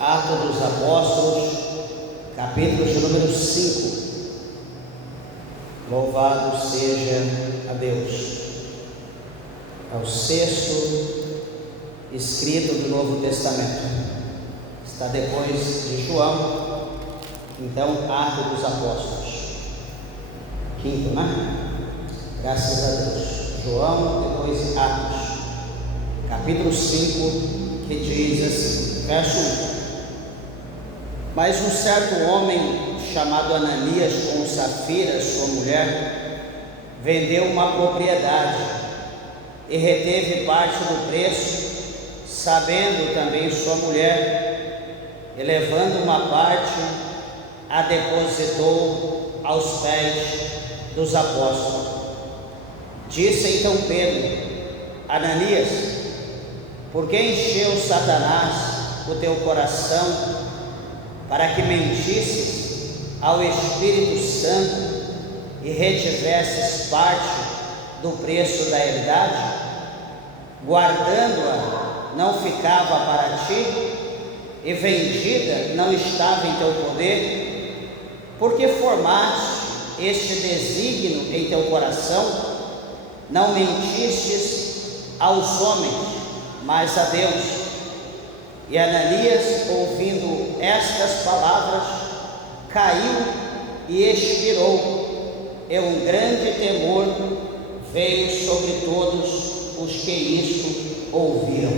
Atos dos Apóstolos, capítulo de número 5. Louvado seja a Deus. É o sexto escrito do Novo Testamento. Está depois de João, então Atos dos Apóstolos. Quinto, né? Graças a Deus. João, depois Atos. Capítulo 5, que diz assim, verso 1. Mas um certo homem chamado Ananias, com Safira, sua mulher, vendeu uma propriedade e reteve parte do preço, sabendo também sua mulher, e levando uma parte, a depositou aos pés dos apóstolos. Disse então Pedro: Ananias, por que encheu Satanás o teu coração para que mentisses ao Espírito Santo e retivesses parte do preço da herdade? Guardando-a não ficava para ti, e vendida não estava em teu poder? Porque formaste este desígnio em teu coração? Não mentistes aos homens, mas a Deus. E Ananias, ouvindo estas palavras, caiu e expirou, e um grande temor veio sobre todos os que isto ouviram.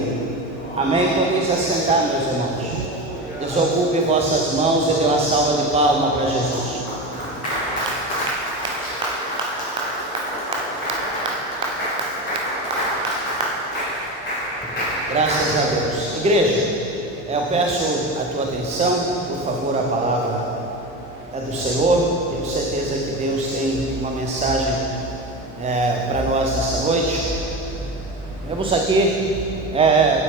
Amém? Podem se assentar, meus irmãos. Desocupe vossas mãos e dê uma salva de palmas para Jesus. Graças a Deus. Igreja, eu peço a tua atenção, por favor. A palavra é do Senhor. Tenho certeza que Deus tem uma mensagem para nós nessa noite. Vemos aqui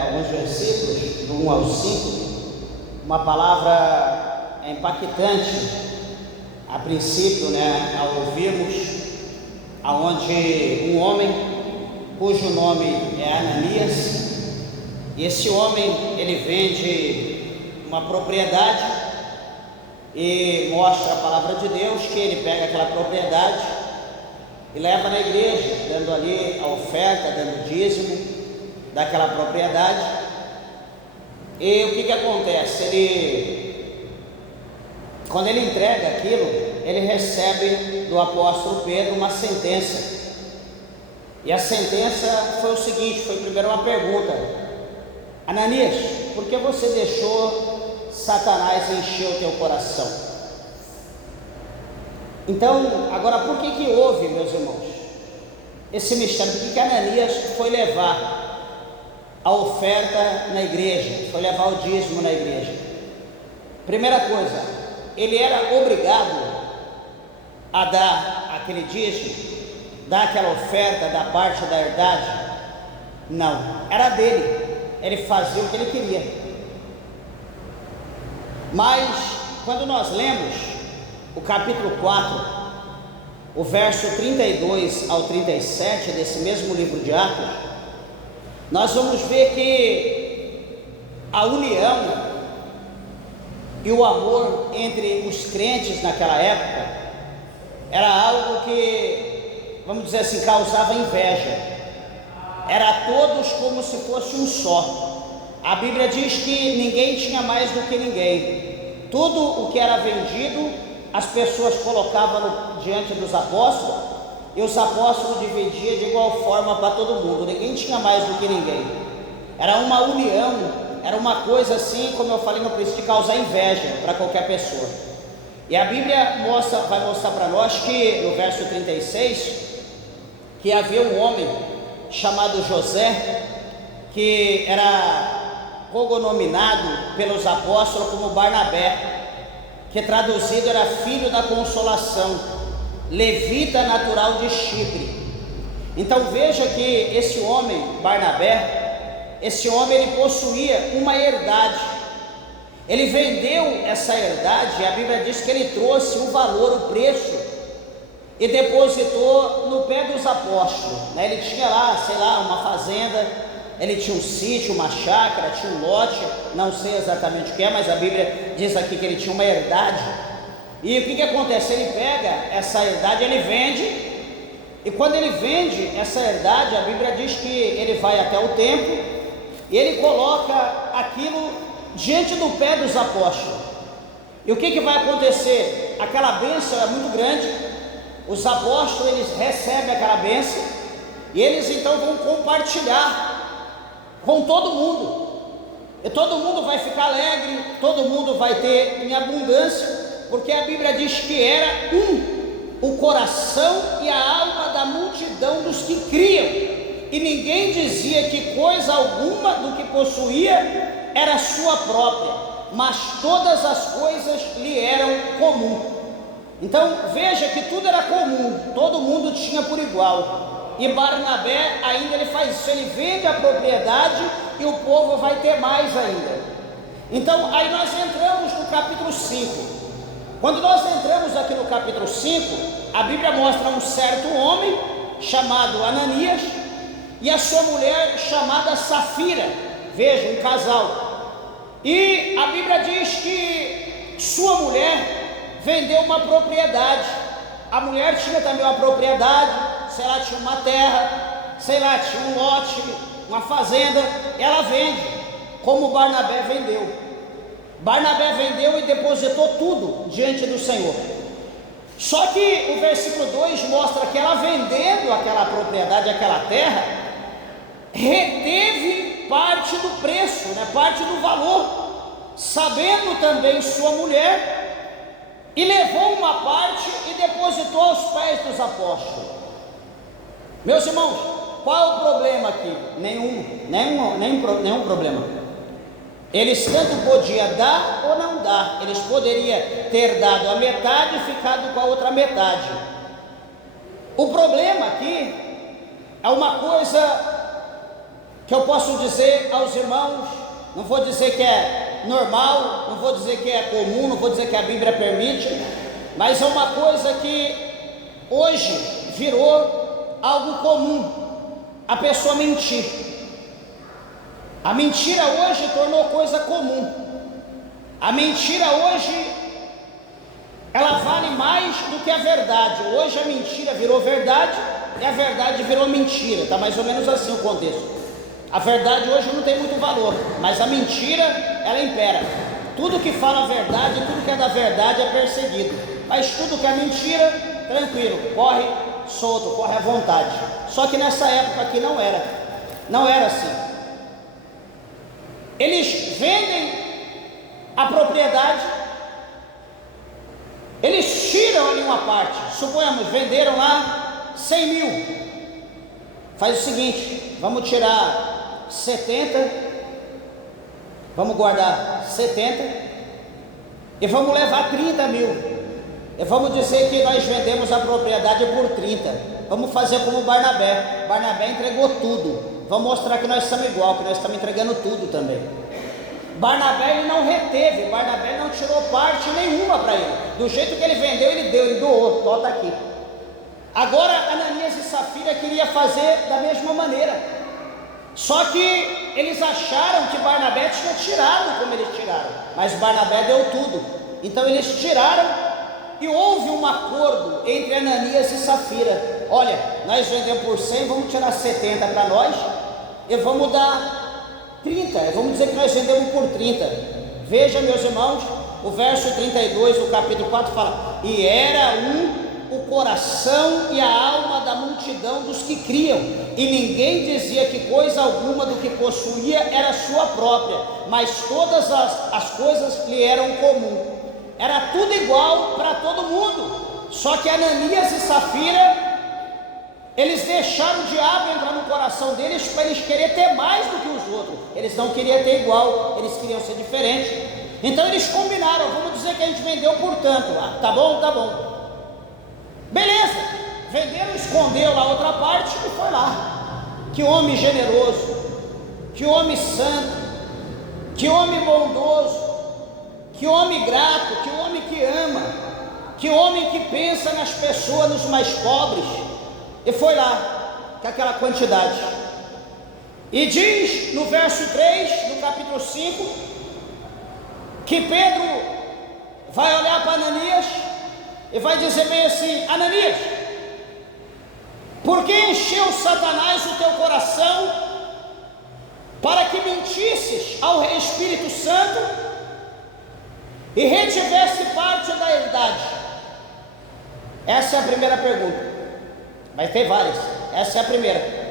alguns versículos, do 1 ao 5, uma palavra impactante a princípio, ao ouvirmos, aonde um homem cujo nome é Ananias, e esse homem, ele vende uma propriedade e mostra a palavra de Deus que ele pega aquela propriedade e leva na igreja, dando ali a oferta, dando dízimo daquela propriedade. E o que acontece? Quando ele entrega aquilo, ele recebe do apóstolo Pedro uma sentença. E a sentença foi o seguinte, foi primeiro uma pergunta: Ananias, por que você deixou Satanás encher o teu coração? Então, agora, por que houve, meus irmãos, esse mistério? Por que Ananias foi levar a oferta na igreja, foi levar o dízimo na igreja? Primeira coisa, ele era obrigado a dar aquele dízimo, dar aquela oferta da parte da herdade? Não, era dele. Ele fazia o que ele queria. Mas quando nós lemos o capítulo 4, o verso 32 ao 37 desse mesmo livro de Atos, nós vamos ver que a união e o amor entre os crentes naquela época era algo que, vamos dizer assim, causava inveja. Era todos como se fosse um só. A Bíblia diz que ninguém tinha mais do que ninguém. Tudo o que era vendido, as pessoas colocavam diante dos apóstolos, e os apóstolos dividiam de igual forma para todo mundo. Ninguém tinha mais do que ninguém. Era uma união, era uma coisa assim, como eu falei no princípio, de causar inveja para qualquer pessoa. E a Bíblia vai mostrar para nós que, no verso 36, que havia um homem chamado José, que era cognominado pelos apóstolos como Barnabé, que traduzido era filho da consolação, levita natural de Chipre. Então veja que esse homem, Barnabé, ele possuía uma herdade. Ele vendeu essa herdade, e a Bíblia diz que ele trouxe o valor, o preço, e depositou no pé dos apóstolos. Ele tinha lá, uma fazenda, ele tinha um sítio, uma chácara, tinha um lote, não sei exatamente o que é, mas a Bíblia diz aqui que ele tinha uma herdade. E o que acontece? Ele pega essa herdade, ele vende, e quando ele vende essa herdade, a Bíblia diz que ele vai até o templo, e ele coloca aquilo diante do pé dos apóstolos. E o que vai acontecer? Aquela bênção é muito grande, os apóstolos eles recebem aquela bênção, e eles então vão compartilhar com todo mundo, e todo mundo vai ficar alegre, todo mundo vai ter em abundância, porque a Bíblia diz que era o coração e a alma da multidão dos que criam, e ninguém dizia que coisa alguma do que possuía era sua própria, mas todas as coisas lhe eram comum. Então veja que tudo era comum, todo mundo tinha por igual. E Barnabé ainda ele faz isso, ele vende a propriedade e o povo vai ter mais ainda. Então aí nós entramos no capítulo 5. Quando nós entramos aqui no capítulo 5, a Bíblia mostra um certo homem chamado Ananias e a sua mulher chamada Safira. Veja, um casal. E a Bíblia diz que sua mulher vendeu uma propriedade. A mulher tinha também uma propriedade, sei lá, tinha uma terra, sei lá, tinha um lote, uma fazenda. Ela vende, como Barnabé vendeu. Barnabé vendeu e depositou tudo diante do Senhor. Só que o versículo 2 mostra que ela, vendendo aquela propriedade, aquela terra, reteve parte do preço, parte do valor, sabendo também sua mulher, e levou uma parte e depositou aos pés dos apóstolos. Meus irmãos, qual é o problema aqui? Nenhum problema. Eles tanto podiam dar ou não dar, eles poderiam ter dado a metade e ficado com a outra metade. O problema aqui é uma coisa que eu posso dizer aos irmãos, não vou dizer que é normal, não vou dizer que é comum, não vou dizer que a Bíblia permite, mas é uma coisa que hoje virou algo comum, a pessoa mentir. A mentira hoje tornou coisa comum. A mentira hoje, ela vale mais do que a verdade. Hoje a mentira virou verdade e a verdade virou mentira. Está mais ou menos assim o contexto. A verdade hoje não tem muito valor, mas a mentira, ela impera. Tudo que fala a verdade, tudo que é da verdade é perseguido. Mas tudo que é mentira, tranquilo, corre solto, corre à vontade. Só que nessa época aqui não era assim. Eles vendem a propriedade, eles tiram ali uma parte, suponhamos, venderam lá 100 mil, faz o seguinte, vamos tirar 70, vamos guardar 70, e vamos levar 30 mil, e vamos dizer que nós vendemos a propriedade por 30, vamos fazer como Barnabé entregou tudo. Vamos mostrar que nós somos igual, que nós estamos entregando tudo também. Barnabé ele não reteve, Barnabé não tirou parte nenhuma para ele. Do jeito que ele vendeu, ele deu, ele doou, está aqui. Agora Ananias e Safira queriam fazer da mesma maneira. Só que eles acharam que Barnabé tinha tirado como eles tiraram, mas Barnabé deu tudo. Então eles tiraram e houve um acordo entre Ananias e Safira. Olha, nós vendemos por 100, vamos tirar 70 para nós e vamos dar 30, vamos dizer que nós vendemos por 30. Veja, meus irmãos, o verso 32 do capítulo 4 fala: e era o coração e a alma da multidão dos que criam, e ninguém dizia que coisa alguma do que possuía era sua própria, mas todas as coisas lhe eram comum. Era tudo igual para todo mundo. Só que Ananias e Safira, eles deixaram o diabo entrar no coração deles para eles querer ter mais do que os outros. Eles não queriam ter igual, eles queriam ser diferentes. Então eles combinaram: vamos dizer que a gente vendeu por tanto. Tá bom, tá bom. Beleza, venderam, escondeu lá outra parte e foi lá. Que homem generoso, que homem santo, que homem bondoso, que homem grato, que homem que ama, que homem que pensa nas pessoas, nos mais pobres. E foi lá com aquela quantidade. E diz no verso 3 do capítulo 5 que Pedro vai olhar para Ananias e vai dizer bem assim: Ananias, por que encheu Satanás o teu coração para que mentisses ao Espírito Santo e retivesse parte da herdade? Essa é a primeira pergunta. Vai ter várias. Essa é a primeira.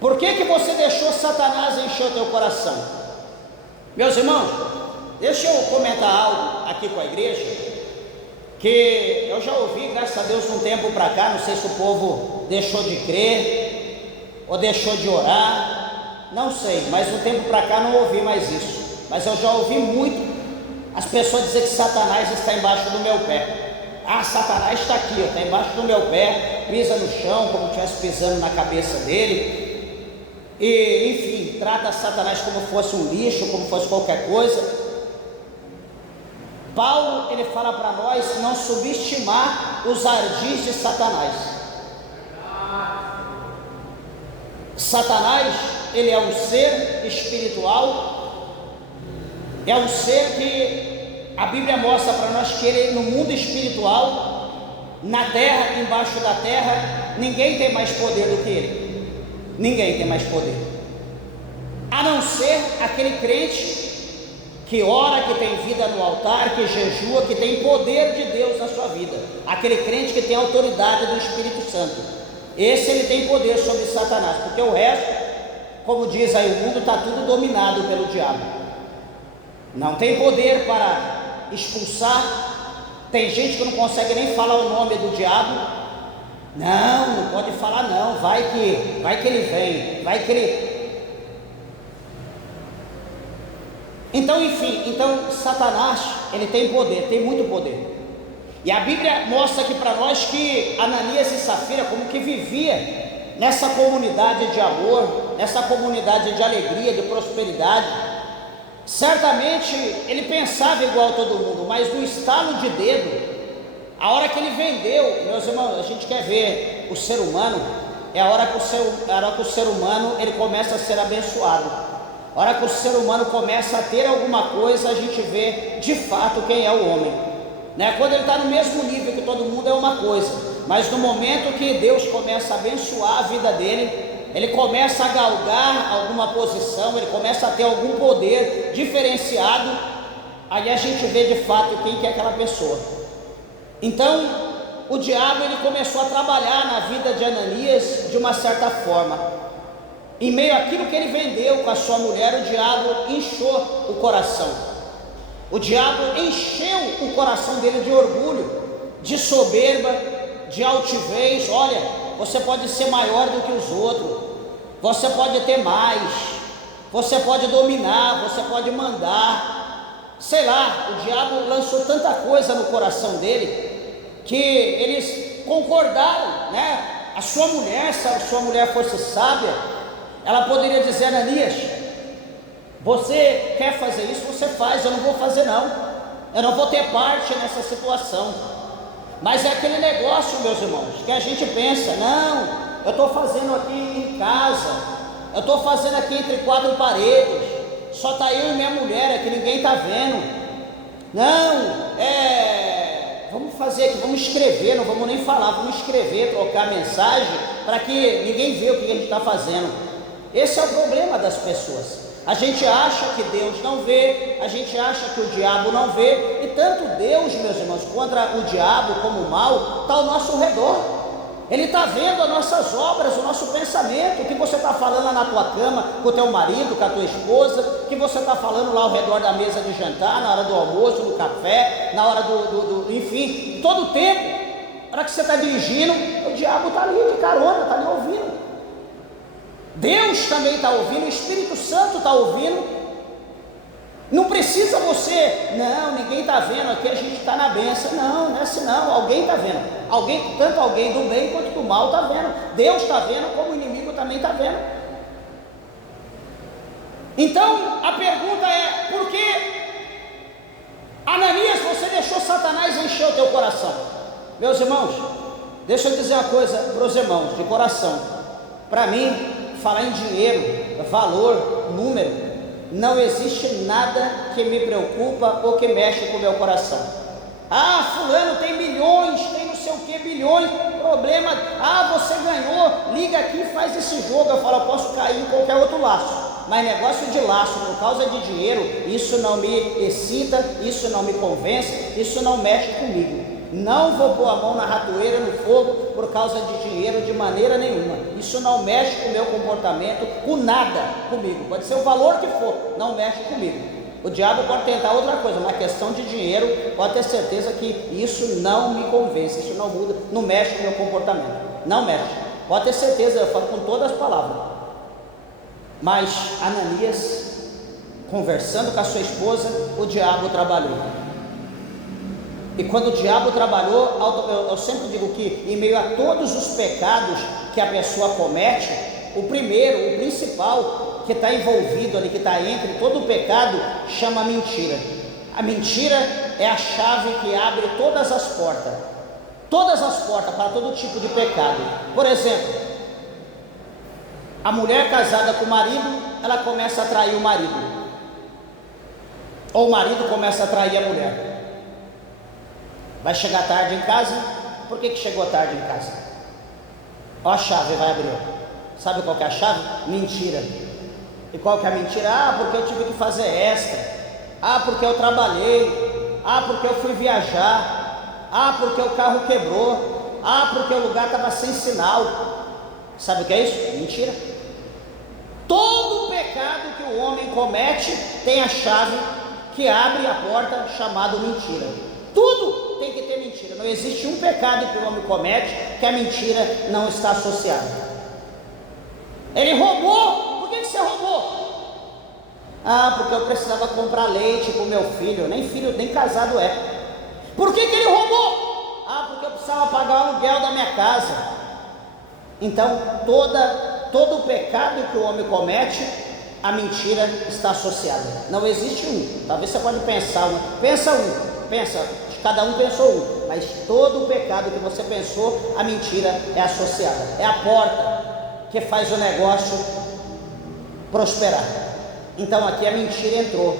Por que você deixou Satanás encher o teu coração? Meus irmãos, deixa eu comentar algo aqui com a igreja, que eu já ouvi, graças a Deus, um tempo para cá, não sei se o povo deixou de crer, ou deixou de orar, não sei, mas um tempo para cá não ouvi mais isso, mas eu já ouvi muito as pessoas dizer que Satanás está embaixo do meu pé. Ah, Satanás está aqui, está embaixo do meu pé, pisa no chão como se estivesse pisando na cabeça dele, e enfim, trata Satanás como fosse um lixo, como fosse qualquer coisa. Paulo, ele fala para nós não subestimar os ardis de Satanás. Satanás, ele é um ser espiritual, é um ser que a Bíblia mostra para nós que ele, no mundo espiritual, na terra, embaixo da terra, ninguém tem mais poder do que ele. Ninguém tem mais poder, a não ser aquele crente que ora, que tem vida no altar, que jejua, que tem poder de Deus na sua vida, aquele crente que tem autoridade do Espírito Santo. Esse ele tem poder sobre Satanás, porque o resto, como diz aí o mundo, está tudo dominado pelo diabo. Não tem poder para expulsar. Tem gente que não consegue nem falar o nome do diabo. Não pode falar não, vai que ele vem, vai que ele... Então, enfim, Satanás, ele tem poder, tem muito poder. E a Bíblia mostra aqui para nós que Ananias e Safira como que vivia nessa comunidade de amor, nessa comunidade de alegria, de prosperidade. Certamente ele pensava igual a todo mundo, mas no estalo de dedo, a hora que ele vendeu, meus irmãos, a gente quer ver o ser humano, é a hora que o ser humano ele começa a ser abençoado. A hora que o ser humano começa a ter alguma coisa, a gente vê de fato quem é o homem, né? Quando ele está no mesmo nível que todo mundo é uma coisa, mas no momento que Deus começa a abençoar a vida dele, ele começa a galgar alguma posição, ele começa a ter algum poder diferenciado, aí a gente vê de fato quem que é aquela pessoa. Então, o diabo ele começou a trabalhar na vida de Ananias de uma certa forma. Em meio àquilo que ele vendeu com a sua mulher, o diabo inchou o coração. O diabo encheu o coração dele de orgulho, de soberba, de altivez. Olha, você pode ser maior do que os outros, você pode ter mais, você pode dominar, você pode mandar. Sei lá, o diabo lançou tanta coisa no coração dele que eles concordaram, né? A sua mulher, se a sua mulher fosse sábia, ela poderia dizer: Ananias, você quer fazer isso, você faz, eu não vou fazer não, eu não vou ter parte nessa situação. Mas é aquele negócio, meus irmãos, que a gente pensa: não, eu estou fazendo aqui em casa, eu estou fazendo aqui entre quatro paredes, só está eu e minha mulher aqui, ninguém está vendo. Não, vamos fazer aqui, vamos escrever, não vamos nem falar, vamos escrever, trocar mensagem, para que ninguém veja o que a gente está fazendo. Esse é o problema das pessoas. A gente acha que Deus não vê, a gente acha que o diabo não vê, e tanto Deus, meus irmãos, contra o diabo como o mal, está ao nosso redor. Ele está vendo as nossas obras, o nosso pensamento, o que você está falando lá na tua cama, com o teu marido, com a tua esposa, o que você está falando lá ao redor da mesa de jantar, na hora do almoço, no café, na hora enfim, todo o tempo. Na hora que você está dirigindo, o diabo está ali de carona, está ali ouvindo. Deus também está ouvindo, o Espírito Santo está ouvindo. Não precisa você, não, ninguém está vendo, aqui a gente está na bênção. Não é assim não, alguém está vendo. Alguém, tanto alguém do bem quanto do mal está vendo. Deus está vendo, como o inimigo também está vendo. Então a pergunta é: por que, Ananias, você deixou Satanás encher o teu coração? Meus irmãos, deixa eu dizer uma coisa para os irmãos de coração. Para mim, falar em dinheiro valor, número, não existe nada que me preocupa ou que mexe com o meu coração. Fulano tem milhões, tem não sei o que, bilhões, problema, você ganhou, liga aqui e faz esse jogo. Eu falo, eu posso cair em qualquer outro laço, mas negócio de laço por causa de dinheiro, isso não me excita, isso não me convence, isso não mexe comigo. Não vou pôr a mão na ratoeira, no fogo, por causa de dinheiro de maneira nenhuma. Isso não mexe com o meu comportamento, com nada comigo, pode ser o valor que for, não mexe comigo. O diabo pode tentar outra coisa, mas questão de dinheiro, pode ter certeza que isso não me convence, isso não muda, não mexe com o meu comportamento, não mexe, pode ter certeza, eu falo com todas as palavras. Mas Ananias, conversando com a sua esposa, o diabo trabalhou. E quando o diabo trabalhou, eu sempre digo que em meio a todos os pecados que a pessoa comete, o primeiro, o principal, que está envolvido ali, que está entre todo o pecado, chama mentira. A mentira é a chave que abre todas as portas para todo tipo de pecado. Por exemplo, a mulher casada com o marido, ela começa a trair o marido, ou o marido começa a trair a mulher. Vai chegar tarde em casa. Por que chegou tarde em casa? Ó, a chave vai abrir. Sabe qual que é a chave? Mentira. E qual que é a mentira? Porque eu tive que fazer extra. Porque eu trabalhei. Porque eu fui viajar. Porque o carro quebrou. Porque o lugar estava sem sinal. Sabe o que é isso? Mentira. Todo pecado que o homem comete tem a chave que abre a porta, chamada mentira. Tudo tem que ter mentira. Não existe um pecado que o homem comete que a mentira não está associada. Ele roubou. Por que você roubou? Porque eu precisava comprar leite para o meu filho. Nem filho, nem casado é. Por que ele roubou? Porque eu precisava pagar o aluguel da minha casa. Então todo pecado que o homem comete, a mentira está associada. Não existe um. Talvez você pode pensar pensa, cada um pensou um, mas todo o pecado que você pensou, a mentira é associada. É a porta que faz o negócio prosperar. Então aqui a mentira entrou,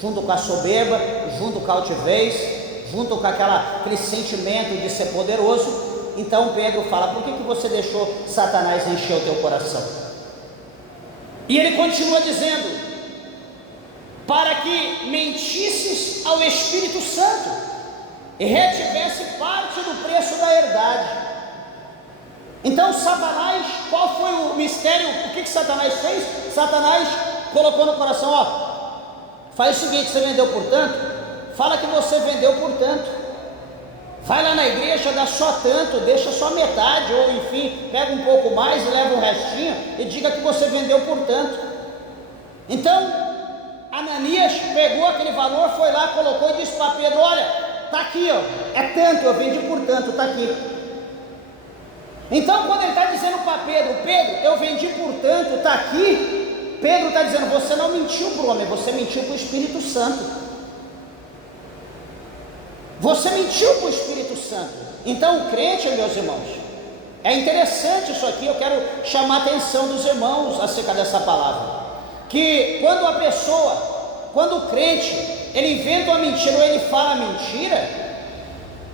junto com a soberba, junto com a altivez, junto com aquele sentimento de ser poderoso. Então Pedro fala: por que você deixou Satanás encher o teu coração? E ele continua dizendo: para que mentisses ao Espírito Santo e retivesse parte do preço da herdade. Então Satanás, qual foi o mistério? O que Satanás fez? Satanás colocou no coração: faz o seguinte, você vendeu por tanto, fala que você vendeu por tanto, vai lá na igreja, dá só tanto, deixa só metade, ou enfim, pega um pouco mais e leva um restinho e diga que você vendeu por tanto. Então Ananias pegou aquele valor, foi lá, colocou e disse para Pedro: olha, está aqui, é tanto, eu vendi por tanto, está aqui. Então quando ele está dizendo para Pedro: Pedro, eu vendi por tanto, está aqui, Pedro está dizendo: você não mentiu para o homem, você mentiu para o Espírito Santo. Você mentiu para o Espírito Santo. Então o crente, meus irmãos, é interessante isso aqui, eu quero chamar a atenção dos irmãos acerca dessa palavra, que quando o crente, ele inventa uma mentira ou ele fala mentira,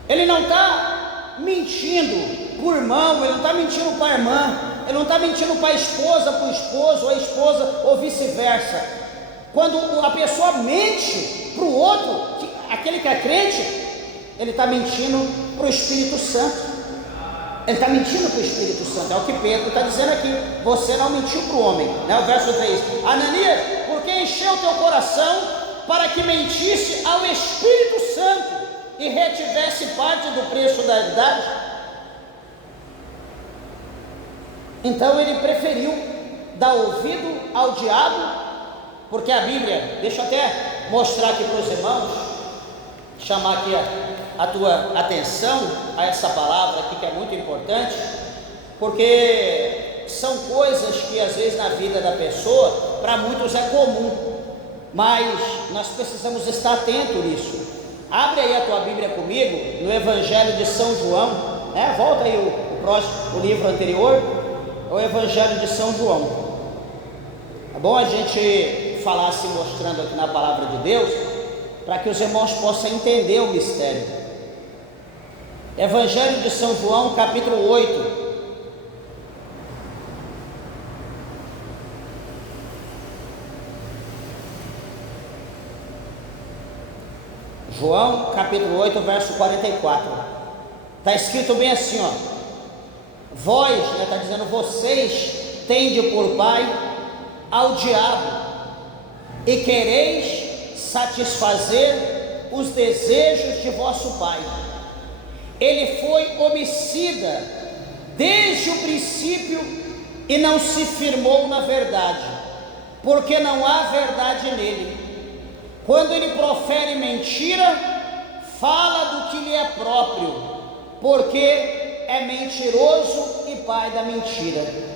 ele não está mentindo para o irmão, ele não está mentindo para a irmã, ele não está mentindo para a esposa, para o esposo, ou a esposa, ou vice-versa. Quando a pessoa mente para o outro, aquele que é crente, ele está mentindo para o Espírito Santo. Ele está mentindo para o Espírito Santo. É o que Pedro está dizendo aqui: você não mentiu para o homem, né? O verso 3: Ananias, porque encheu teu coração para que mentisse ao Espírito Santo e retivesse parte do preço da herdade. Então ele preferiu dar ouvido ao diabo, porque a Bíblia, deixa eu até mostrar aqui para os irmãos, chamar aqui a tua atenção a essa palavra aqui, que é muito importante, porque são coisas que às vezes na vida da pessoa, para muitos é comum, mas nós precisamos estar atentos nisso. Abre aí a tua Bíblia comigo no Evangelho de São João, volta aí o livro anterior, o Evangelho de São João. É bom a gente falar se mostrando aqui na palavra de Deus, para que os irmãos possam entender o mistério. Evangelho de São João, capítulo 8. João, capítulo 8, verso 44. Está escrito bem assim, ó. Vós, está dizendo, vocês tende por pai ao diabo, e quereis satisfazer os desejos de vosso pai. Ele foi homicida desde o princípio e não se firmou na verdade, porque não há verdade nele. Quando ele profere mentira, fala do que lhe é próprio, porque é mentiroso e pai da mentira.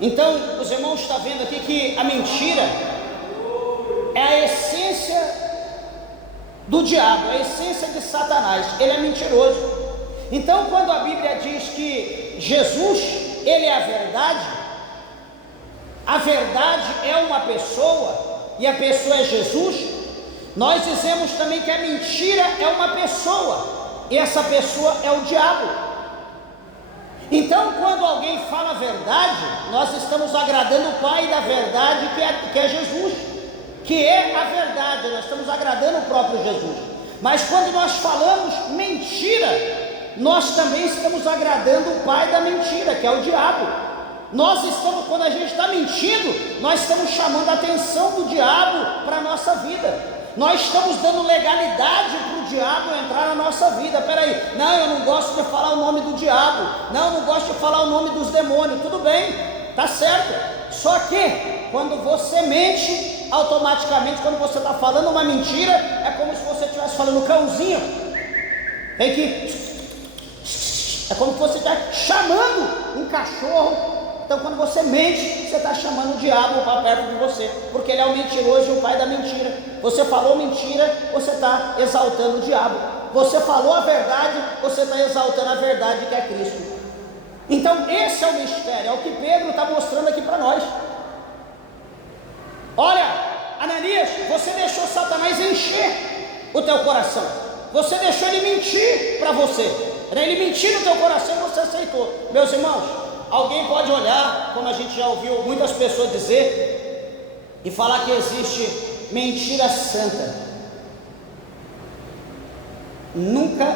Então, os irmãos estão vendo aqui que a mentira é a essência do diabo, é a essência de Satanás. Ele é mentiroso. Então, quando a Bíblia diz que Jesus, ele é a verdade é uma pessoa, e a pessoa é Jesus, nós dizemos também que a mentira é uma pessoa, e essa pessoa é o diabo. Então, quando alguém fala a verdade, nós estamos agradando o Pai da verdade, que é Jesus, que é a verdade, nós estamos agradando o próprio Jesus. Mas quando nós falamos mentira, nós também estamos agradando o pai da mentira, que é o diabo. Quando a gente está mentindo, nós estamos chamando a atenção do diabo para a nossa vida. Nós estamos dando legalidade para o diabo entrar na nossa vida. Peraí, não, eu não gosto de falar o nome do diabo, não, eu não gosto de falar o nome dos demônios. Tudo bem, tá certo. Só que quando você mente, automaticamente, quando você está falando uma mentira, é como se você estivesse falando cãozinho. Tem que, é como se você estivesse chamando um cachorro. Então, quando você mente, você está chamando o diabo para perto de você, porque ele é o mentiroso e o pai da mentira. Você falou mentira, você está exaltando o diabo. Você falou a verdade, você está exaltando a verdade, que é Cristo. Então, esse é o mistério, é o que Pedro está mostrando aqui para nós. Olha, Ananias, você deixou Satanás encher o teu coração. Você deixou ele mentir para você. Ele mentir no teu coração e você aceitou. Meus irmãos, alguém pode olhar, como a gente já ouviu muitas pessoas dizer, e falar que existe mentira santa. Nunca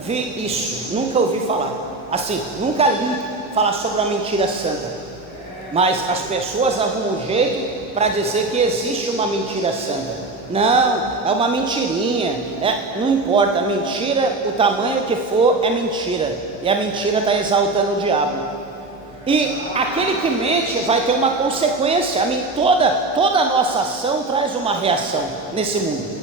vi isso, nunca ouvi falar. Assim, nunca li falar sobre uma mentira santa. Mas as pessoas arrumam um jeito para dizer que existe uma mentira santa. Não, é uma mentirinha, não importa, mentira, o tamanho que for é mentira, e a mentira está exaltando o diabo. E aquele que mente vai ter uma consequência. Toda a nossa ação traz uma reação nesse mundo.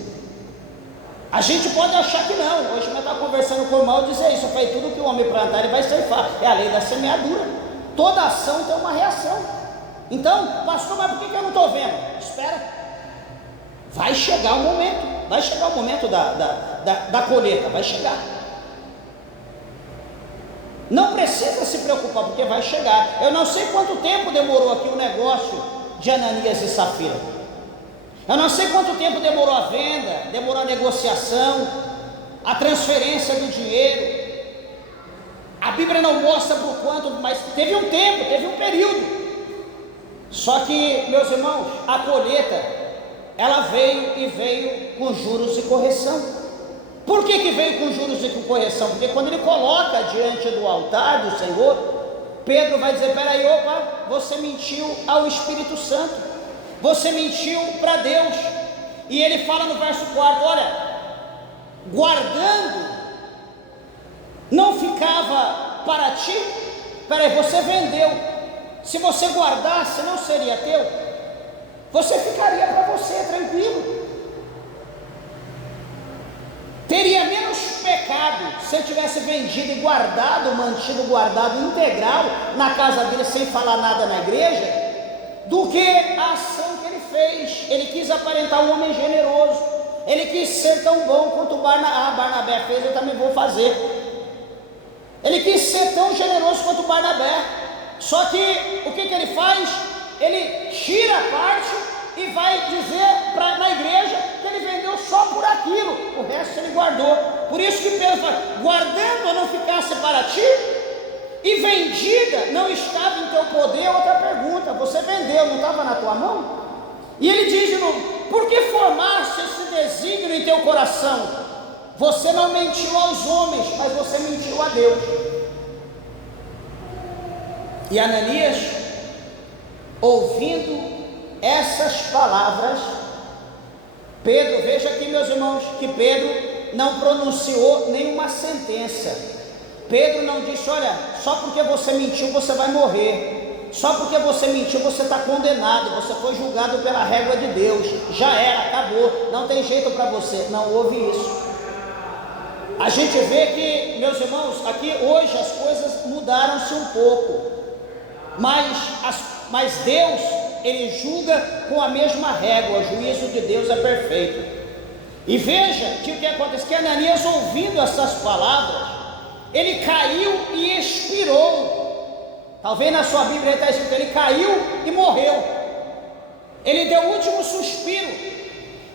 A gente pode achar que não. Hoje nós estamos conversando com o irmão e dizer isso, foi tudo que o homem plantar ele vai ceifar. É a lei da semeadura. Toda ação tem uma reação. Então, pastor, mas por que eu não estou vendo? Espera. Vai chegar o momento da colheita, vai chegar. Não precisa se preocupar, porque vai chegar. Eu não sei quanto tempo demorou aqui o negócio de Ananias e Safira. Eu não sei quanto tempo demorou a venda, demorou a negociação, a transferência do dinheiro. A Bíblia não mostra por quanto, mas teve um tempo, teve um período. Só que, meus irmãos, a colheita, ela veio com juros e correção. Por que veio com juros e com correção? Porque quando ele coloca diante do altar do Senhor, Pedro vai dizer, peraí, opa, você mentiu ao Espírito Santo, você mentiu para Deus. E ele fala no verso 4, olha, guardando, não ficava para ti? Peraí, você vendeu, se você guardasse não seria teu? Você ficaria para você, tranquilo. Teria menos pecado se ele tivesse vendido e guardado, mantido guardado integral na casa dele sem falar nada na igreja, do que a ação que ele fez. Ele quis aparentar um homem generoso, ele quis ser tão bom quanto Barnabé fez, eu também vou fazer. Ele quis ser tão generoso quanto Barnabé. Só que o que ele faz? ele tira a parte e vai dizer na igreja que ele vendeu só por aquilo, o resto ele guardou. Por isso que Pedro fala: guardando a não ficasse para ti, e vendida não estava em teu poder. Outra pergunta: você vendeu, não estava na tua mão? E ele diz de novo: por que formaste esse desígnio em teu coração? Você não mentiu aos homens, mas você mentiu a Deus. E Ananias, ouvindo essas palavras, Pedro, veja aqui, meus irmãos, que Pedro não pronunciou nenhuma sentença. Pedro não disse: olha, só porque você mentiu você vai morrer, só porque você mentiu você está condenado, você foi julgado pela régua de Deus, já era, acabou, não tem jeito para você. Não houve isso. A gente vê que, meus irmãos, aqui hoje as coisas mudaram-se um pouco, mas Deus, ele julga com a mesma régua, o juízo de Deus é perfeito. E veja que o que acontece, que Ananias, ouvindo essas palavras, ele caiu e expirou. Talvez na sua Bíblia está escrito: ele caiu e morreu. Ele deu o último suspiro.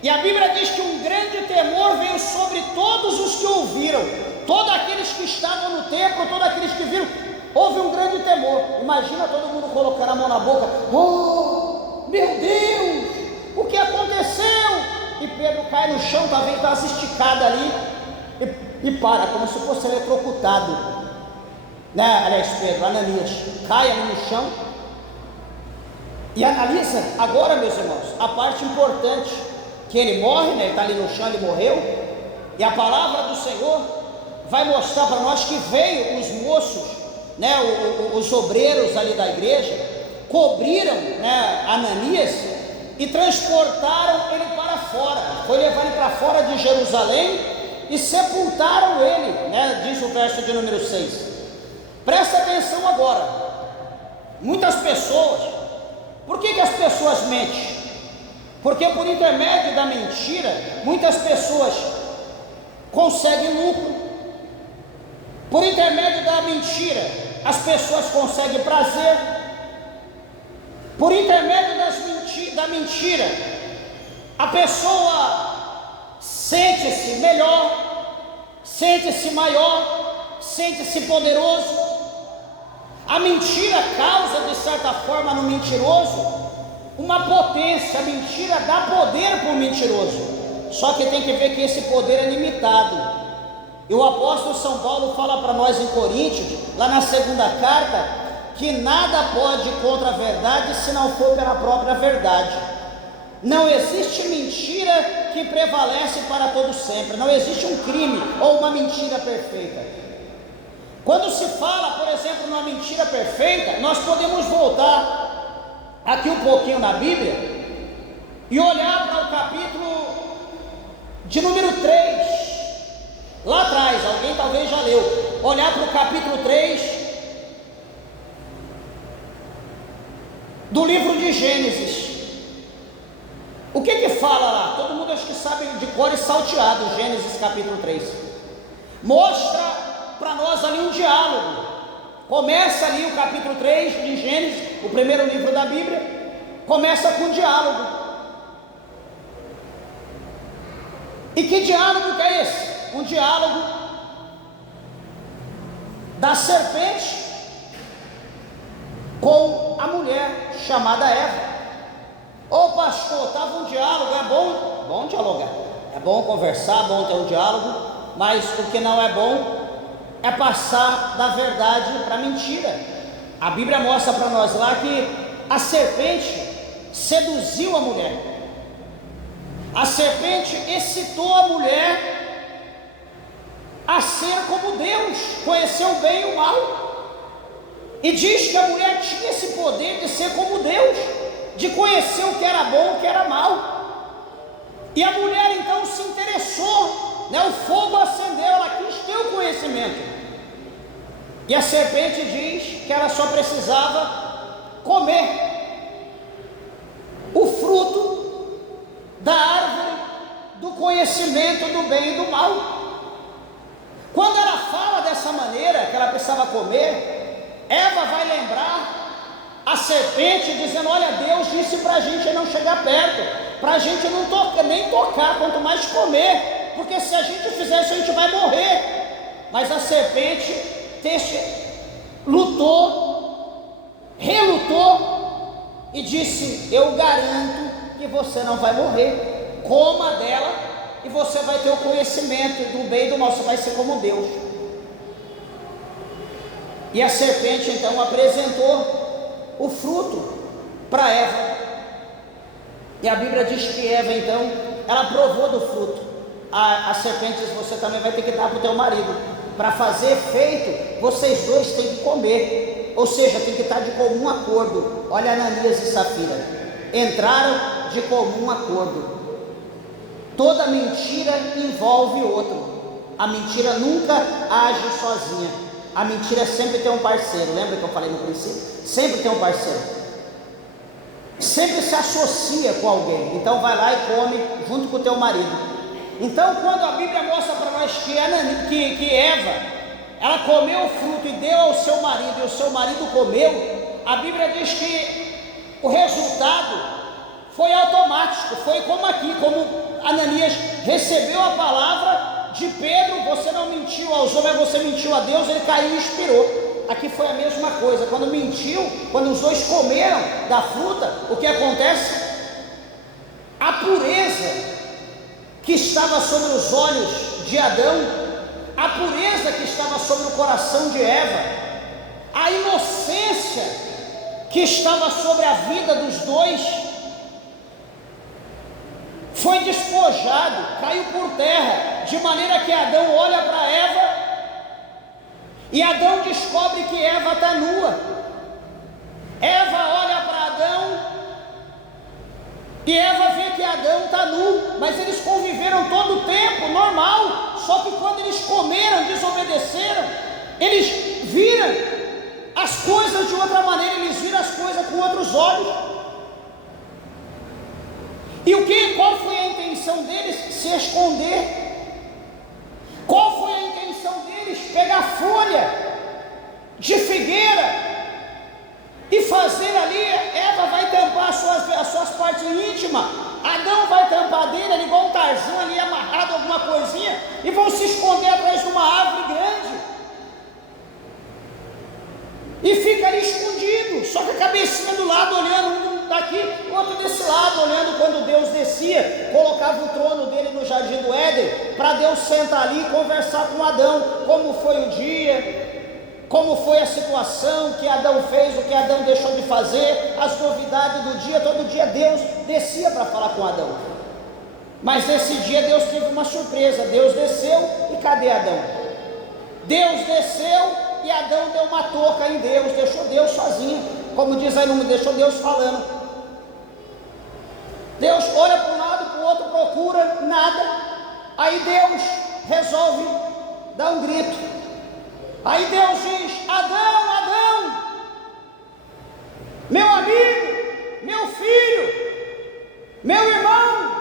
E a Bíblia diz que um grande temor veio sobre todos os que ouviram, todos aqueles que estavam no templo, todos aqueles que viram. Houve um grande temor. Imagina todo mundo colocando a mão na boca: oh, meu Deus, o que aconteceu? E Pedro cai no chão, talvez está esticado ali, e para, como se fosse eletrocutado, né? Aliás, Pedro, Ananias, cai ali no chão. E analisa agora, meus irmãos, a parte importante, que ele morre, né? Ele está ali no chão, ele morreu, e a palavra do Senhor vai mostrar para nós que veio os moços, né? Os obreiros ali da igreja, cobriram, né, Ananias e transportaram ele para fora, foi levar ele para fora de Jerusalém e sepultaram ele, né? Diz o verso de número 6. Presta atenção agora. Muitas pessoas, por que as pessoas mentem? Porque por intermédio da mentira, muitas pessoas conseguem lucro. Por intermédio da mentira, as pessoas conseguem prazer. Por intermédio da mentira, a pessoa sente-se melhor, sente-se maior, sente-se poderoso. A mentira causa, de certa forma, no mentiroso uma potência. A mentira dá poder para o mentiroso, só que tem que ver que esse poder é limitado. E o apóstolo São Paulo fala para nós em Coríntios, lá na segunda carta, que nada pode ir contra a verdade se não for pela própria verdade. Não existe mentira que prevalece para todo sempre. Não existe um crime ou uma mentira perfeita. Quando se fala, por exemplo, numa mentira perfeita, nós podemos voltar aqui um pouquinho na Bíblia e olhar para o capítulo de número 3, lá atrás, alguém talvez já leu, olhar para o capítulo 3 do livro de Gênesis. O que fala lá? Todo mundo acho que sabe de cor e salteado. Gênesis capítulo 3 mostra para nós ali um diálogo. Começa ali o capítulo 3 de Gênesis, o primeiro livro da Bíblia, começa com um diálogo. E que diálogo que é esse? Um diálogo da serpente com a mulher chamada Eva. Ô pastor, estava um diálogo, é bom dialogar, é bom conversar, bom ter um diálogo, mas o que não é bom é passar da verdade para a mentira. A Bíblia mostra para nós lá que a serpente seduziu a mulher, a serpente excitou a mulher a ser como Deus, conhecer o bem e o mal, e diz que a mulher tinha esse poder de ser como Deus, de conhecer o que era bom, o que era mal. E a mulher então se interessou, né? O fogo acendeu, ela quis ter o conhecimento. E a serpente diz que ela só precisava comer o fruto da árvore do conhecimento do bem e do mal. Quando ela fala dessa maneira que ela precisava comer, Eva vai lembrar a serpente dizendo: olha, Deus disse para a gente não chegar perto, para a gente não nem tocar, quanto mais comer, porque se a gente fizer isso a gente vai morrer. Mas a serpente lutou, relutou e disse: eu garanto que você não vai morrer, coma dela e você vai ter o conhecimento do bem e do mal, você vai ser como Deus. E a serpente então apresentou o fruto para Eva, e a Bíblia diz que Eva então, ela provou do fruto. A serpente diz: você também vai ter que dar para o teu marido, para fazer efeito, vocês dois têm que comer, ou seja, tem que estar de comum acordo. Olha Ananias e Safira, entraram de comum acordo. Toda mentira envolve outro, a mentira nunca age sozinha, a mentira sempre tem um parceiro. Lembra que eu falei no princípio? Sempre tem um parceiro, sempre se associa com alguém. Então vai lá e come junto com o teu marido. Então quando a Bíblia mostra para nós que Eva, ela comeu o fruto e deu ao seu marido, e o seu marido comeu, a Bíblia diz que o resultado foi automático, foi como aqui, como Ananias recebeu a palavra de Pedro: você não mentiu aos homens, você mentiu a Deus. Ele caiu e expirou. Aqui foi a mesma coisa, quando mentiu, quando os dois comeram da fruta, o que acontece? A pureza que estava sobre os olhos de Adão, a pureza que estava sobre o coração de Eva, a inocência que estava sobre a vida dos dois, foi despojado, caiu por terra, de maneira que Adão olha para Eva, e Adão descobre que Eva está nua. Eva olha para Adão, e Eva vê que Adão está nu, mas eles conviveram todo o tempo, normal, só que quando eles comeram, desobedeceram, eles viram as coisas de outra maneira, eles viram as coisas com outros olhos. E qual foi a intenção deles? Se esconder. Qual foi a intenção deles? Pegar folha de figueira e fazer ali. Eva vai tampar as suas partes íntimas, Adão vai tampar dele, ali igual um Tarzan ali amarrado, alguma coisinha, e vão se esconder atrás de uma árvore grande, e fica ali escondido, só que a cabecinha do lado olhando, um daqui, o outro desse lado olhando. Quando Deus descia, colocava o trono dele no jardim do Éden, para Deus sentar ali e conversar com Adão, como foi o dia, como foi a situação, o que Adão fez, o que Adão deixou de fazer, as novidades do dia. Todo dia Deus descia para falar com Adão, mas nesse dia Deus teve uma surpresa. Deus desceu e cadê Adão? Deus desceu e Adão deu uma touca em Deus, deixou Deus sozinho, como diz aí, não deixou Deus falando. Deus olha para um lado, para o outro, procura, nada. Aí Deus resolve dar um grito. Aí Deus diz: Adão, Adão, meu amigo, meu filho, meu irmão,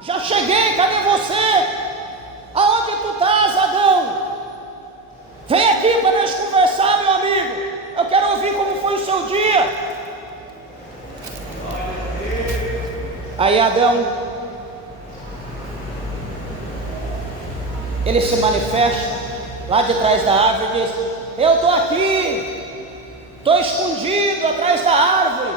já cheguei, cadê você? Aonde tu estás, Adão? Vem aqui para nós conversar, meu amigo. Eu quero ouvir como foi o seu dia. Aí Adão, ele se manifesta lá de trás da árvore e diz: eu estou aqui, estou escondido atrás da árvore.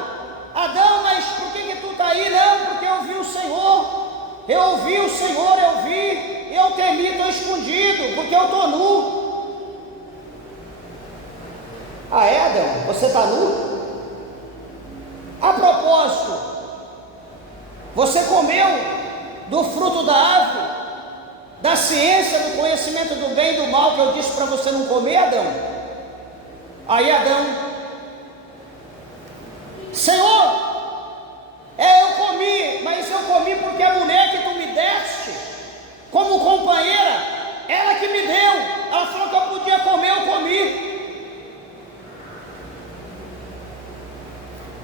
Adão, mas por que tu está aí? Não, porque eu vi o Senhor. Eu ouvi o Senhor, eu vi, eu temi, estou escondido, porque eu estou nu. Ah, é, Adão? Você está nu? A propósito, você comeu do fruto da árvore, da ciência, do conhecimento do bem e do mal, que eu disse para você não comer, Adão? Aí Adão: Senhor, eu comi, mas eu comi porque a mulher que tu me deste como companheira, ela que me deu, ela falou que eu podia comer, eu comi.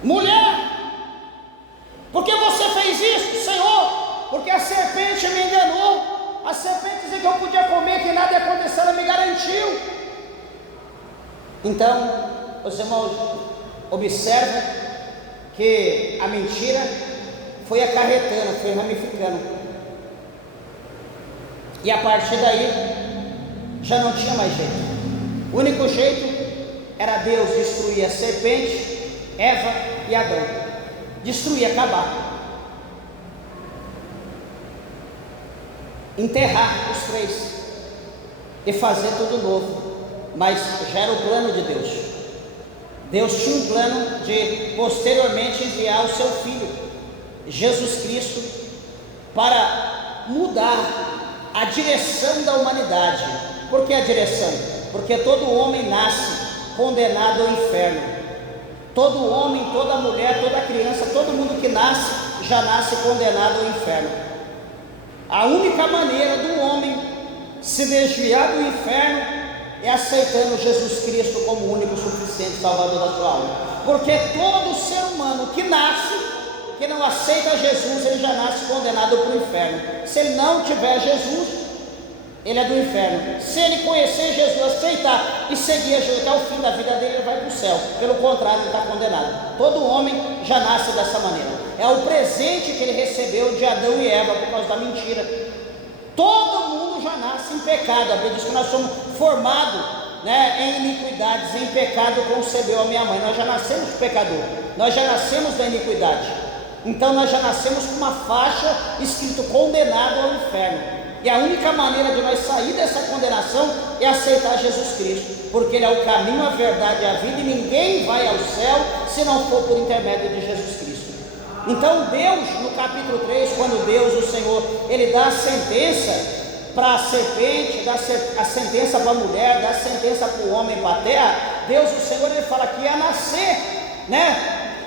Mulher, por que você fez isso? Senhor, porque a serpente me enganou. A serpente dizia que eu podia comer, que nada ia acontecer, ela me garantiu. Então, os irmãos, observa que a mentira foi acarretando, foi ramificando, e a partir daí já não tinha mais jeito. O único jeito era Deus destruir a serpente, Eva e Adão, destruir, acabar, enterrar os três e fazer tudo novo. Mas já era o plano de Deus. Deus tinha um plano de posteriormente enviar o seu Filho, Jesus Cristo, para mudar a direção da humanidade. Por que a direção? Porque todo homem nasce condenado ao inferno. Todo homem, toda mulher, toda criança, todo mundo que nasce, já nasce condenado ao inferno. A única maneira do homem se desviar do inferno é aceitando Jesus Cristo como o único suficiente Salvador da sua alma. Porque todo ser humano que nasce, que não aceita Jesus, ele já nasce condenado para o inferno. Se ele não tiver Jesus, ele é do inferno. Se ele conhecer Jesus, aceitar e seguir Jesus até o fim da vida dele, ele vai para o céu. Pelo contrário, ele está condenado. Todo homem já nasce dessa maneira. É o presente que ele recebeu de Adão e Eva por causa da mentira. Todo mundo já nasce em pecado. A Bíblia diz que nós somos formados, em iniquidades, em pecado concebeu a minha mãe. Nós já nascemos pecador, nós já nascemos da iniquidade. Então nós já nascemos com uma faixa escrito condenado ao inferno. E a única maneira de nós sair dessa condenação é aceitar Jesus Cristo, porque Ele é o caminho, a verdade e a vida, e ninguém vai ao céu se não for por intermédio de Jesus Cristo. Então Deus, no capítulo 3, quando Deus, o Senhor, Ele dá a sentença para a serpente, dá a sentença para a mulher, dá a sentença para o homem, para a terra, Deus, o Senhor, Ele fala que ia nascer,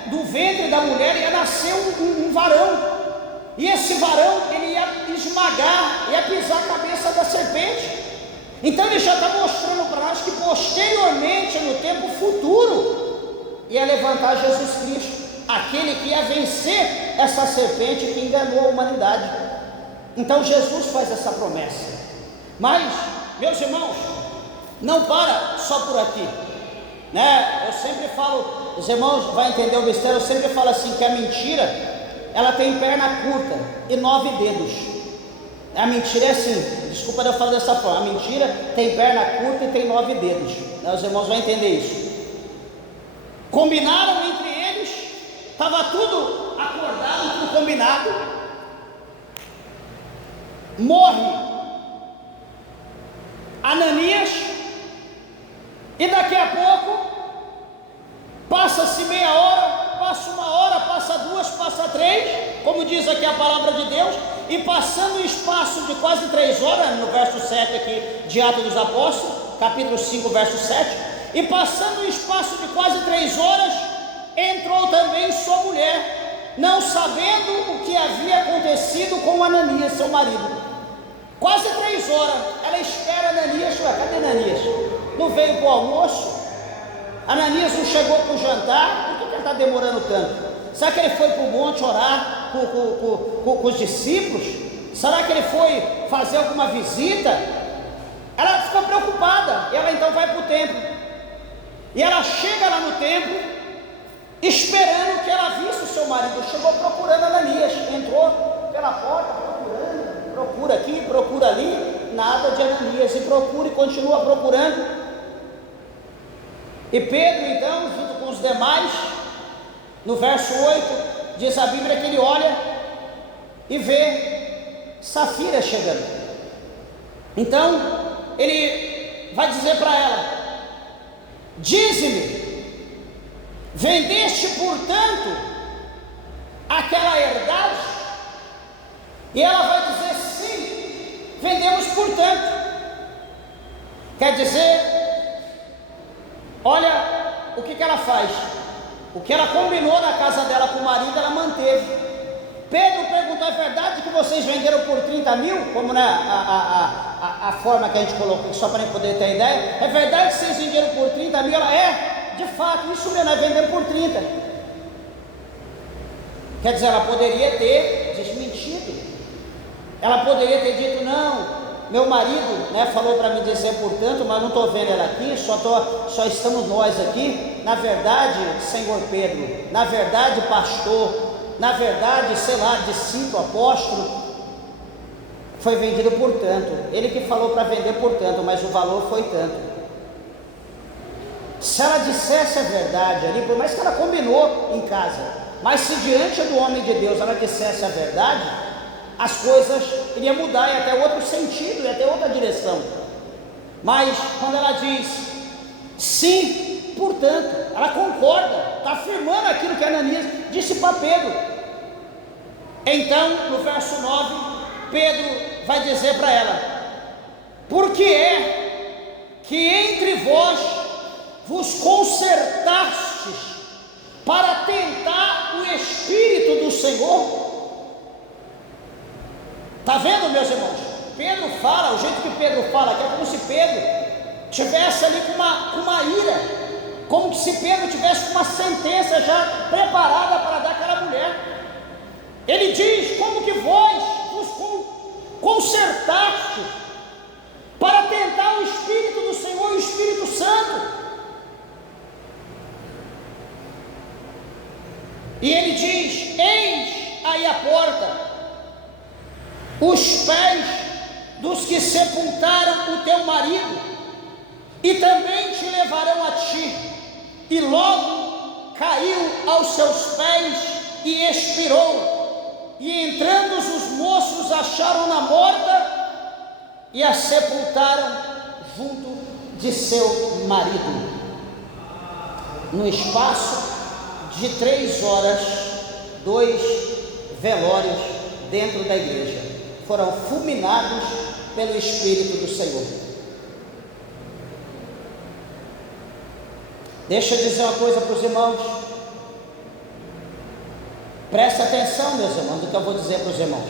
do ventre da mulher ia nascer um varão, e esse varão, ele ia esmagar, ia pisar a cabeça da serpente. Então Ele já está mostrando para nós que posteriormente, no tempo futuro, ia levantar Jesus Cristo, aquele que ia vencer essa serpente que enganou a humanidade. Então Jesus faz essa promessa. Mas, meus irmãos, não para só por aqui, Eu sempre falo, os irmãos vão entender o mistério, eu sempre falo assim, que a mentira, ela tem perna curta e 9 dedos. A mentira é assim, desculpa eu falar dessa forma, a mentira tem perna curta e tem 9 dedos, Os irmãos vão entender isso. Combinaram entre eles, estava tudo acordado, tudo combinado. Morre Ananias, e daqui a pouco passa-se meia hora, passa 1 hora, passa 2, passa 3, como diz aqui a palavra de Deus, e passando o espaço de quase 3 horas, no verso 7 aqui de Atos dos Apóstolos, capítulo 5, verso 7, e passando o espaço de quase 3 horas, entrou também sua mulher, não sabendo o que havia acontecido com Ananias, seu marido. Quase 3 horas, ela espera Ananias. Cadê Ananias? Não veio para o almoço? Ananias não chegou para o jantar? Por que ele está demorando tanto? Será que ele foi para o monte orar com os discípulos? Será que ele foi fazer alguma visita? Ela ficou preocupada, e ela então vai para o templo, e ela chega lá no templo, esperando que ela visse o seu marido. Chegou procurando Ananias, entrou pela porta, procura aqui, procura ali, nada de Ananias, e procura e continua procurando. E Pedro então, junto com os demais, no verso 8, diz a Bíblia que ele olha e vê Safira chegando. Então ele vai dizer para ela: dize-me, vendeste portanto aquela herdade? E ela vai dizer: sim, vendemos portanto. Quer dizer, olha o que ela faz. O que ela combinou na casa dela com o marido, ela manteve. Pedro perguntou: é verdade que vocês venderam por 30 mil? Como a forma que a gente colocou, só para a gente poder ter ideia. É verdade que vocês venderam por 30 mil? Ela: é, de fato, isso mesmo, nós vendemos por 30. Quer dizer, ela poderia ter desmentido. Ela poderia ter dito: não, meu marido falou para me dizer portanto, mas não estou vendo ela aqui, só estamos nós aqui. na verdade, senhor Pedro, na verdade, pastor, na verdade, sei lá, discípulo, apóstolo, foi vendido por tanto. Ele que falou para vender por tanto, mas o valor foi tanto. Se ela dissesse a verdade ali, por mais que ela combinou em casa, mas se diante do homem de Deus ela dissesse a verdade, as coisas iriam mudar, e até outro sentido, e até outra direção. Mas quando ela diz sim, portanto, ela concorda, está afirmando aquilo que Ananias disse para Pedro. Então, no verso 9, Pedro vai dizer para ela: por que é que entre vós vos concertastes para tentar o Espírito do Senhor? Está vendo, meus irmãos? Pedro fala, o jeito que Pedro fala, que é como se Pedro estivesse ali com uma ira, como se Pedro tivesse com uma sentença já preparada para dar àquela mulher. Ele diz: como que vós vos concertastes para tentar o Espírito do Senhor e o Espírito Santo? E ele diz: eis aí a porta, os pés dos que sepultaram o teu marido, e também te levarão a ti. E logo caiu aos seus pés e expirou. E entrando os moços acharam-na morta e a sepultaram junto de seu marido. No espaço de 3 horas, 2 velórios dentro da igreja foram fulminados pelo Espírito do Senhor. Deixa eu dizer uma coisa para os irmãos. Preste atenção, meus irmãos, no que eu vou dizer para os irmãos.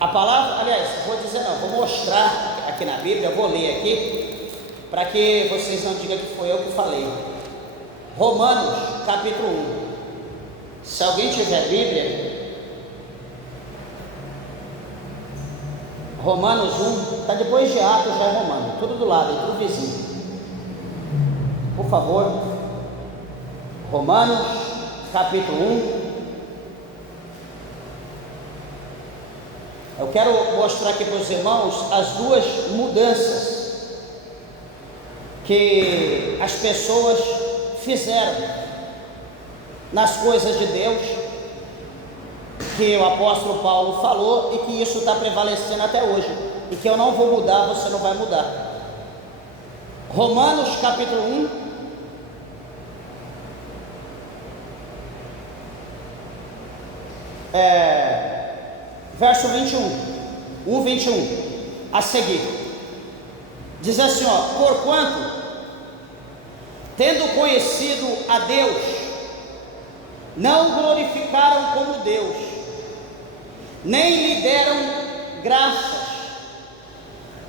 A palavra, aliás, vou dizer não, vou mostrar aqui na Bíblia, eu vou ler aqui, para que vocês não digam que foi eu que falei. Romanos, capítulo 1. Se alguém tiver Bíblia, Romanos 1, está depois de Atos, já é Romano, tudo do lado, é tudo vizinho. Por favor, Romanos, capítulo 1. Eu quero mostrar aqui para os irmãos as duas mudanças que as pessoas fizeram nas coisas de Deus, que o apóstolo Paulo falou, e que isso está prevalecendo até hoje, e que eu não vou mudar, você não vai mudar. Romanos capítulo 1, verso 21, 21, a seguir, diz assim, ó: porquanto, tendo conhecido a Deus, não glorificaram como Deus, nem lhe deram graças,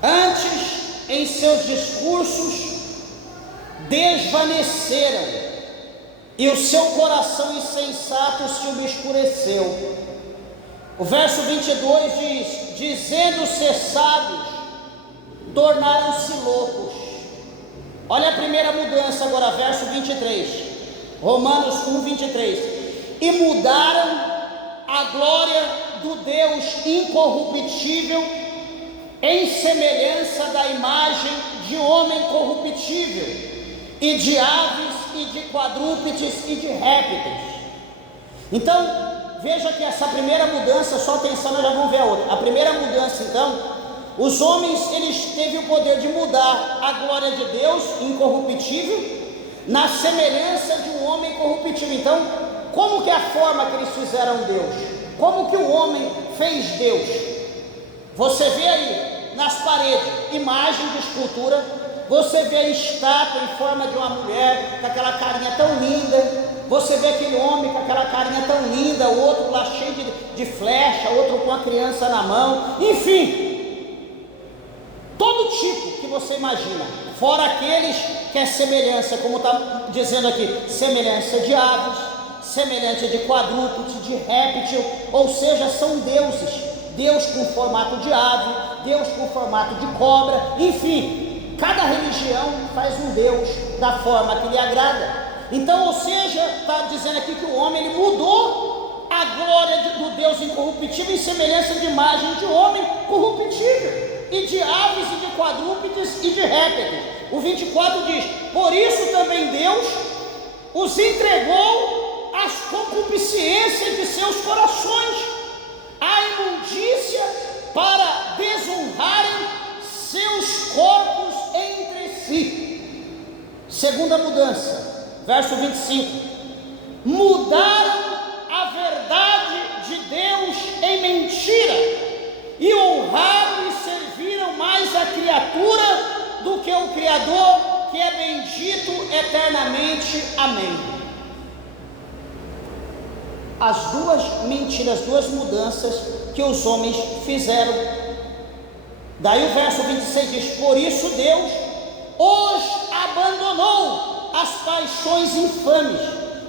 antes em seus discursos desvaneceram, e o seu coração insensato se obscureceu. O verso 22 diz: dizendo ser sábios, tornaram-se loucos. Olha a primeira mudança agora, verso 23, Romanos 1, 23. E mudaram a glória do Deus incorruptível em semelhança da imagem de homem corruptível, e de aves, e de quadrúpedes, e de répteis. Então, veja que essa primeira mudança, só atenção, nós já vamos ver a outra. A primeira mudança, então, os homens, eles teve o poder de mudar a glória de Deus incorruptível na semelhança de um homem corruptível. Então, como que é a forma que eles fizeram Deus? Como que o homem fez Deus? Você vê aí nas paredes imagem de escultura, você vê a estátua em forma de uma mulher com aquela carinha tão linda, você vê aquele homem com aquela carinha tão linda, o outro lá cheio de flecha, outro com a criança na mão, enfim, todo tipo que você imagina, fora aqueles que é semelhança, como está dizendo aqui, semelhança de aves, semelhança de quadrúpede, de réptil, ou seja, são deuses, Deus com formato de ave, Deus com formato de cobra, enfim, cada religião faz um Deus da forma que lhe agrada. Então, ou seja, está dizendo aqui que o homem ele mudou a glória do Deus incorruptível em semelhança de imagem de homem corruptível, e de aves, e de quadrúpedes, e de répteis. O 24 diz: por isso também Deus os entregou às concupiscências de seus corações, à imundícia, para desonrarem seus corpos entre si. Segunda mudança, verso 25: mudaram a verdade de Deus em mentira, e honraram e serviram mais a criatura do que o Criador, que é bendito eternamente. Amém. As duas mentiras, as duas mudanças que os homens fizeram. Daí o verso 26 diz: por isso Deus os abandonou as paixões infames,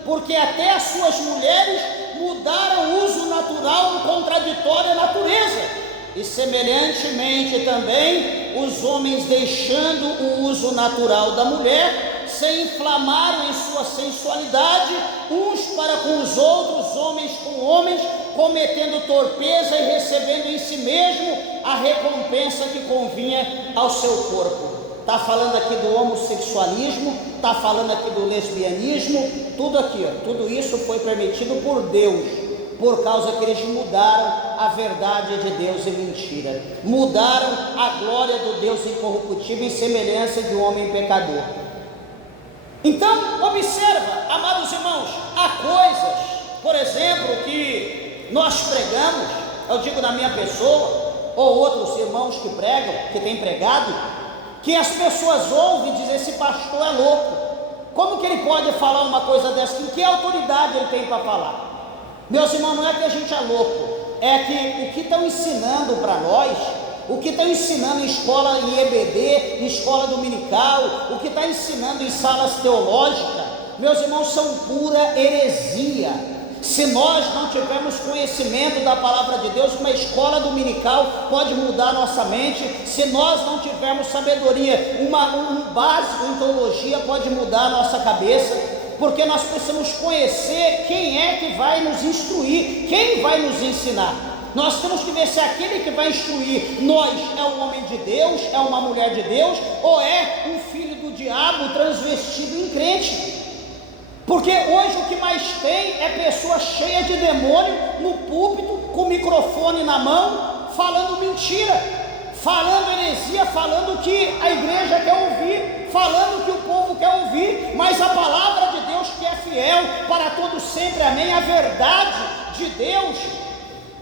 porque até as suas mulheres mudaram o uso natural e contraditório à natureza. E semelhantemente também os homens, deixando o uso natural da mulher, se inflamaram em sua sensualidade, uns para com os outros, homens com homens, cometendo torpeza e recebendo em si mesmo a recompensa que convinha ao seu corpo. Está falando aqui do homossexualismo, está falando aqui do lesbianismo, tudo aqui, tudo isso foi permitido por Deus, por causa que eles mudaram a verdade de Deus em mentira, mudaram a glória do Deus incorruptível em semelhança de um homem pecador. Então, observa, amados irmãos, há coisas, por exemplo, que nós pregamos, eu digo na minha pessoa, ou outros irmãos que pregam, que têm pregado, que as pessoas ouvem dizer: esse pastor é louco, como que ele pode falar uma coisa dessa? Que autoridade ele tem para falar? Meus irmãos, não é que a gente é louco, é que o que estão ensinando para nós, o que estão ensinando em escola, em EBD, em escola dominical, o que está ensinando em salas teológicas, meus irmãos, são pura heresia. Se nós não tivermos conhecimento da palavra de Deus, uma escola dominical pode mudar nossa mente. Se nós não tivermos sabedoria, um básico em teologia pode mudar a nossa cabeça, porque nós precisamos conhecer quem é que vai nos instruir, quem vai nos ensinar. Nós temos que ver se aquele que vai instruir nós é um homem de Deus, é uma mulher de Deus, ou é um filho do diabo transvestido em crente. Porque hoje o que mais tem é pessoa cheia de demônio no púlpito, com o microfone na mão, falando mentira, falando heresia, falando o que a igreja quer ouvir, falando o que o povo quer ouvir, mas a palavra de Deus, que é fiel para todo sempre, amém, a verdade de Deus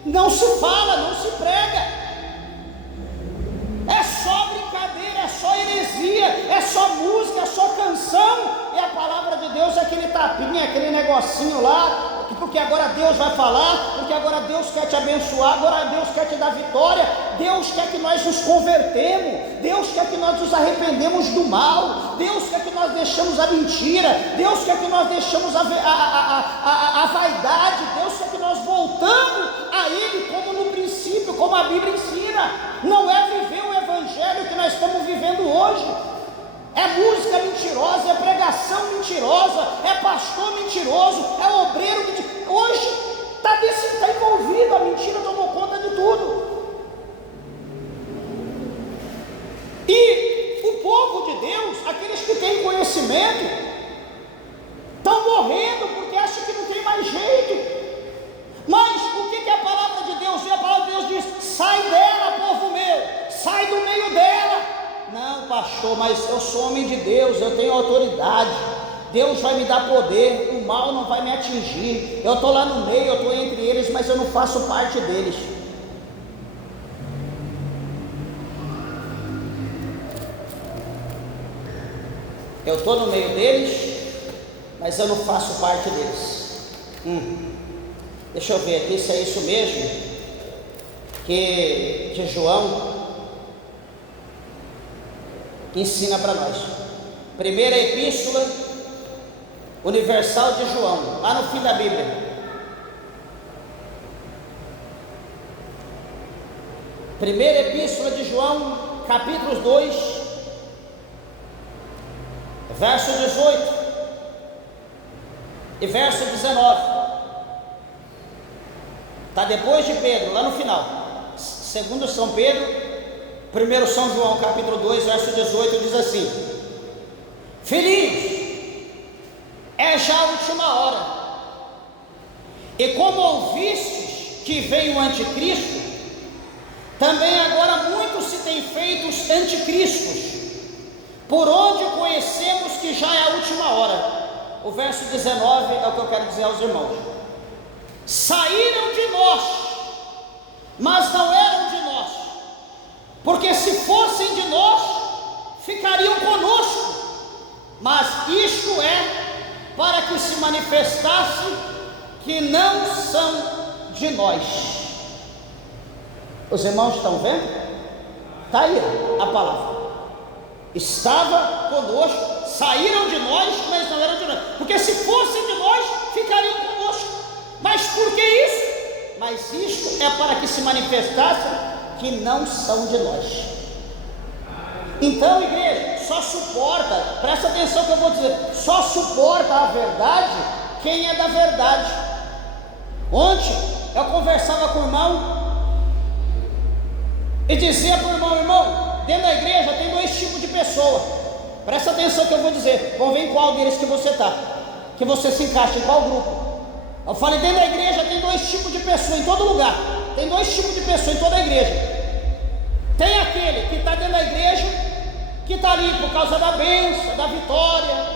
não se fala, não se prega. É só brincadeira, é só heresia, é só música, é só canção. E a palavra de Deus é aquele tapinha, aquele negocinho lá, porque agora Deus vai falar, porque agora Deus quer te abençoar, agora Deus quer te dar vitória, Deus quer que nós nos convertemos, Deus quer que nós nos arrependemos do mal, Deus quer que nós deixemos a mentira, Deus quer que nós deixemos a vaidade, Deus quer que nós voltamos a Ele como no princípio, como a Bíblia ensina. Não é viver o evangelho que nós estamos vivendo hoje. É música mentirosa, é pregação mentirosa, é pastor mentiroso, é obreiro mentiroso. Hoje está envolvido, a mentira tomou conta de tudo. E o povo de Deus, aqueles que têm conhecimento, estão morrendo porque acham que não tem mais jeito. Mas o que a palavra de Deus diz? A palavra de Deus diz: sai dela, povo meu, sai do meio dela. Não, pastor, mas eu sou homem de Deus, eu tenho autoridade, Deus vai me dar poder, o mal não vai me atingir, eu estou lá no meio, eu estou entre eles, mas eu não faço parte deles. Eu estou no meio deles, mas eu não faço parte deles. Deixa eu ver aqui se é isso mesmo que João ensina para nós. Primeira epístola universal de João, lá no fim da Bíblia. Primeira epístola de João, capítulos 2, verso 18 e verso 19, está depois de Pedro, lá no final. Segundo São Pedro, primeiro São João, capítulo 2, verso 18, diz assim: filhinhos, é já a última hora, e como ouvistes que veio o anticristo, também agora muitos se têm feito anticristos, por onde conhecemos que já é a última hora. O verso 19 é o que eu quero dizer aos irmãos: saíram de nós, mas não eram de nós, porque se fossem de nós, ficariam conosco, mas isto é para que se manifestasse que não são de nós. Os irmãos estão vendo? Está aí a palavra. Estava conosco, saíram de nós, mas não eram de nós, porque se fossem de nós, ficariam conosco. Mas por que isso? Mas isto é para que se manifestasse que não são de nós. Então, igreja, só suporta, presta atenção que eu vou dizer, só suporta a verdade quem é da verdade. Ontem eu conversava com o irmão e dizia para o irmão, dentro da igreja tem dois tipos de pessoa. Presta atenção que eu vou dizer, vamos ver em qual deles que você está, que você se encaixa, em qual grupo. Eu falei, dentro da igreja tem dois tipos de pessoa em todo lugar, tem dois tipos de pessoa em toda a igreja. Tem aquele que está dentro da igreja, que está ali por causa da bênção, da vitória,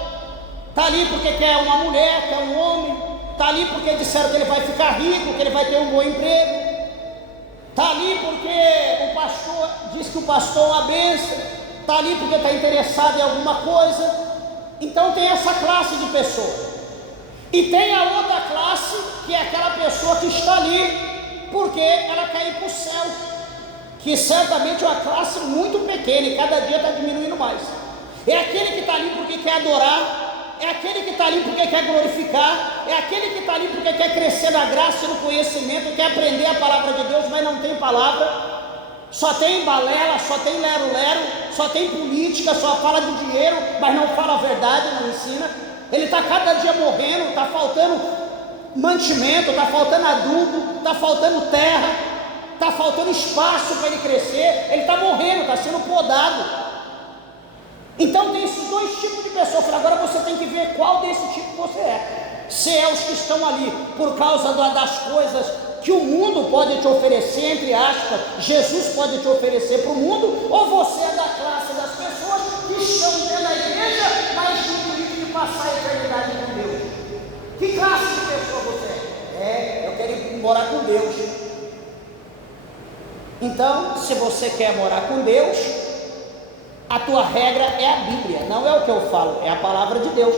está ali porque quer uma mulher, quer um homem, está ali porque disseram que ele vai ficar rico, que ele vai ter um bom emprego, está ali porque o pastor diz que o pastor é uma bênção, está ali porque está interessado em alguma coisa. Então tem essa classe de pessoa. E tem a outra classe, que é aquela pessoa que está ali porque ela quer ir para o céu, que certamente é uma classe muito pequena e cada dia está diminuindo mais. É aquele que está ali porque quer adorar, é aquele que está ali porque quer glorificar, é aquele que está ali porque quer crescer na graça e no conhecimento, quer aprender a palavra de Deus, mas não tem palavra, só tem balela, só tem lero-lero, só tem política, só fala de dinheiro, mas não fala a verdade, não ensina. Ele está cada dia morrendo, está faltando mantimento, está faltando adubo, está faltando terra, está faltando espaço para ele crescer, ele está morrendo, está sendo podado. Então tem esses dois tipos de pessoas. Agora você tem que ver qual desse tipo você é. Se é os que estão ali por causa das coisas que o mundo pode te oferecer, entre aspas, Jesus pode te oferecer para o mundo, ou você é da classe das pessoas que estão dentro da igreja, mas de passar a eternidade com Deus. Que classe de pessoa você é? Eu quero ir morar com Deus. Então, se você quer morar com Deus, a tua regra é a Bíblia, não é o que eu falo, é a palavra de Deus.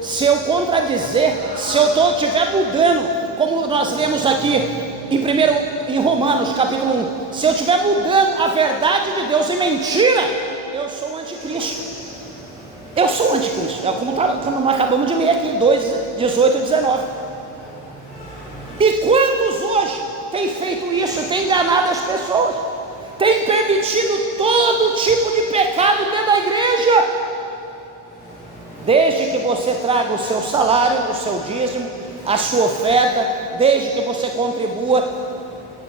Se eu contradizer, se eu estiver mudando, como nós lemos aqui em Romanos capítulo 1, se eu estiver mudando a verdade de Deus em mentira, eu sou o anticristo. Eu sou o anticristo, é como nós acabamos de ler aqui, 2, 18 e 19. E quantos hoje têm feito isso, têm enganado as pessoas, têm permitido todo tipo de pecado dentro da igreja? Desde que você traga o seu salário, o seu dízimo, a sua oferta, desde que você contribua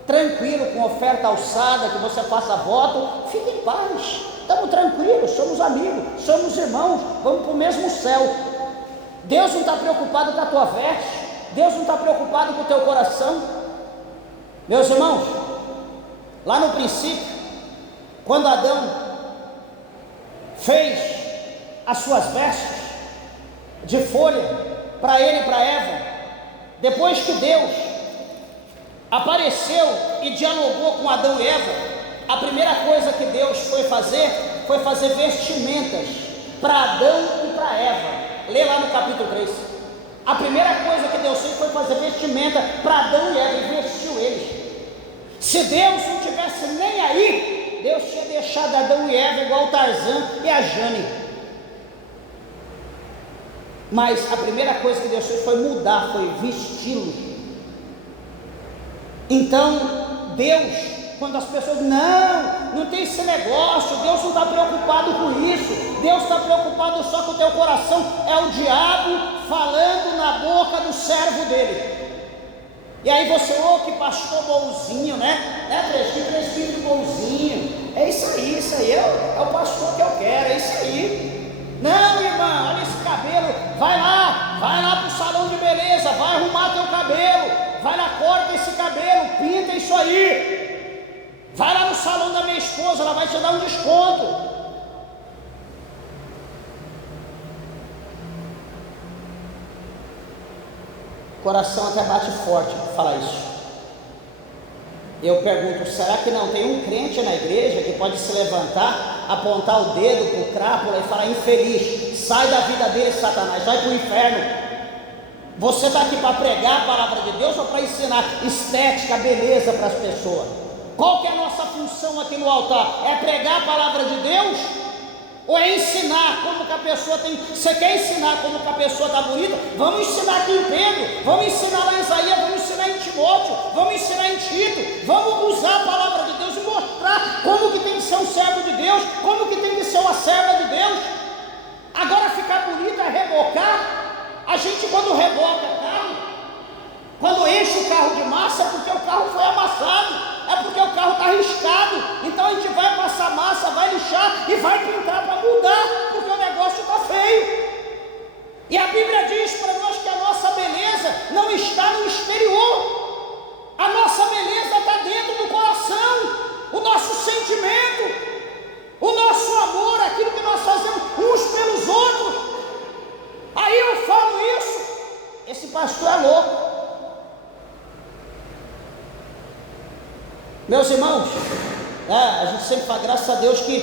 tranquilo, com oferta alçada, que você faça voto, fique em paz, estamos tranquilos, somos amigos, somos irmãos, vamos para o mesmo céu. Deus não está preocupado com a tua veste, Deus não está preocupado com o teu coração. Meus irmãos, lá no princípio, quando Adão fez as suas vestes de folha para ele e para Eva, depois que Deus apareceu e dialogou com Adão e Eva, a primeira coisa que Deus foi fazer vestimentas para Adão e para Eva. Lê lá no capítulo 3. A primeira coisa que Deus fez foi fazer vestimenta para Adão e Eva e vestiu eles. Se Deus não tivesse nem aí, Deus tinha deixado Adão e Eva igual o Tarzan e a Jane. Mas a primeira coisa que Deus fez foi mudar, foi vesti-los. Então Deus quando as pessoas, não tem esse negócio, Deus não está preocupado com isso, Deus está preocupado só com o teu coração. É o diabo falando na boca do servo dele. E aí você, que pastor bonzinho, né? Presbítero bonzinho. É isso aí é o pastor que eu quero, é isso aí. Não, irmão, olha esse cabelo, vai lá para o salão de beleza, vai arrumar teu cabelo, vai lá, corta esse cabelo, pinta isso aí. Vai lá no salão da minha esposa, ela vai te dar um desconto. O coração até bate forte para falar isso. Eu pergunto, será que não tem um crente na igreja que pode se levantar, apontar o dedo para o crápula e falar: infeliz, sai da vida dele, Satanás, vai para o inferno? Você está aqui para pregar a palavra de Deus ou para ensinar estética, beleza para as pessoas? Qual que é a nossa função aqui no altar? É pregar a palavra de Deus? Ou é ensinar como que a pessoa tem? Você quer ensinar como que a pessoa está bonita? Vamos ensinar aqui em Pedro, vamos ensinar lá em Isaías, vamos ensinar em Timóteo, vamos ensinar em Tito, vamos usar a palavra de Deus e mostrar como que tem que ser um servo de Deus, como que tem que ser uma serva de Deus. Agora ficar bonito é rebocar. A gente, quando reboca carro, quando enche o carro de massa, é porque o carro foi amassado, é porque o carro está riscado. Então a gente vai passar massa, vai lixar e vai pintar para mudar, porque o negócio está feio. E a Bíblia diz para nós que a nossa beleza não está no exterior, a nossa beleza está dentro do coração, o nosso sentimento, o nosso amor, aquilo que nós fazemos uns pelos outros. Aí eu falo isso, esse pastor é louco. Meus irmãos, a gente sempre fala, graças a Deus, que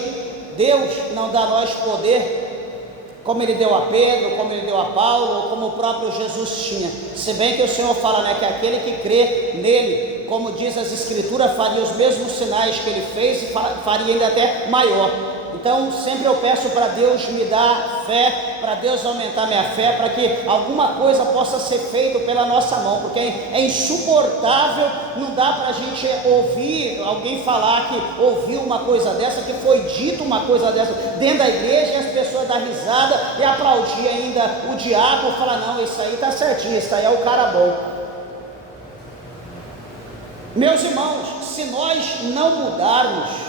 Deus não dá a nós poder como Ele deu a Pedro, como Ele deu a Paulo, ou como o próprio Jesus tinha. Se bem que o Senhor fala, que aquele que crê nele, como diz as Escrituras, faria os mesmos sinais que Ele fez e faria ainda até maior. Então sempre eu peço para Deus me dar fé, para Deus aumentar minha fé, para que alguma coisa possa ser feita pela nossa mão, porque é insuportável, não dá para a gente ouvir alguém falar que ouviu uma coisa dessa, que foi dito uma coisa dessa dentro da igreja, e as pessoas dão risada e aplaudir ainda o diabo, falar: não, isso aí está certinho, isso aí é o cara bom. Meus irmãos, se nós não mudarmos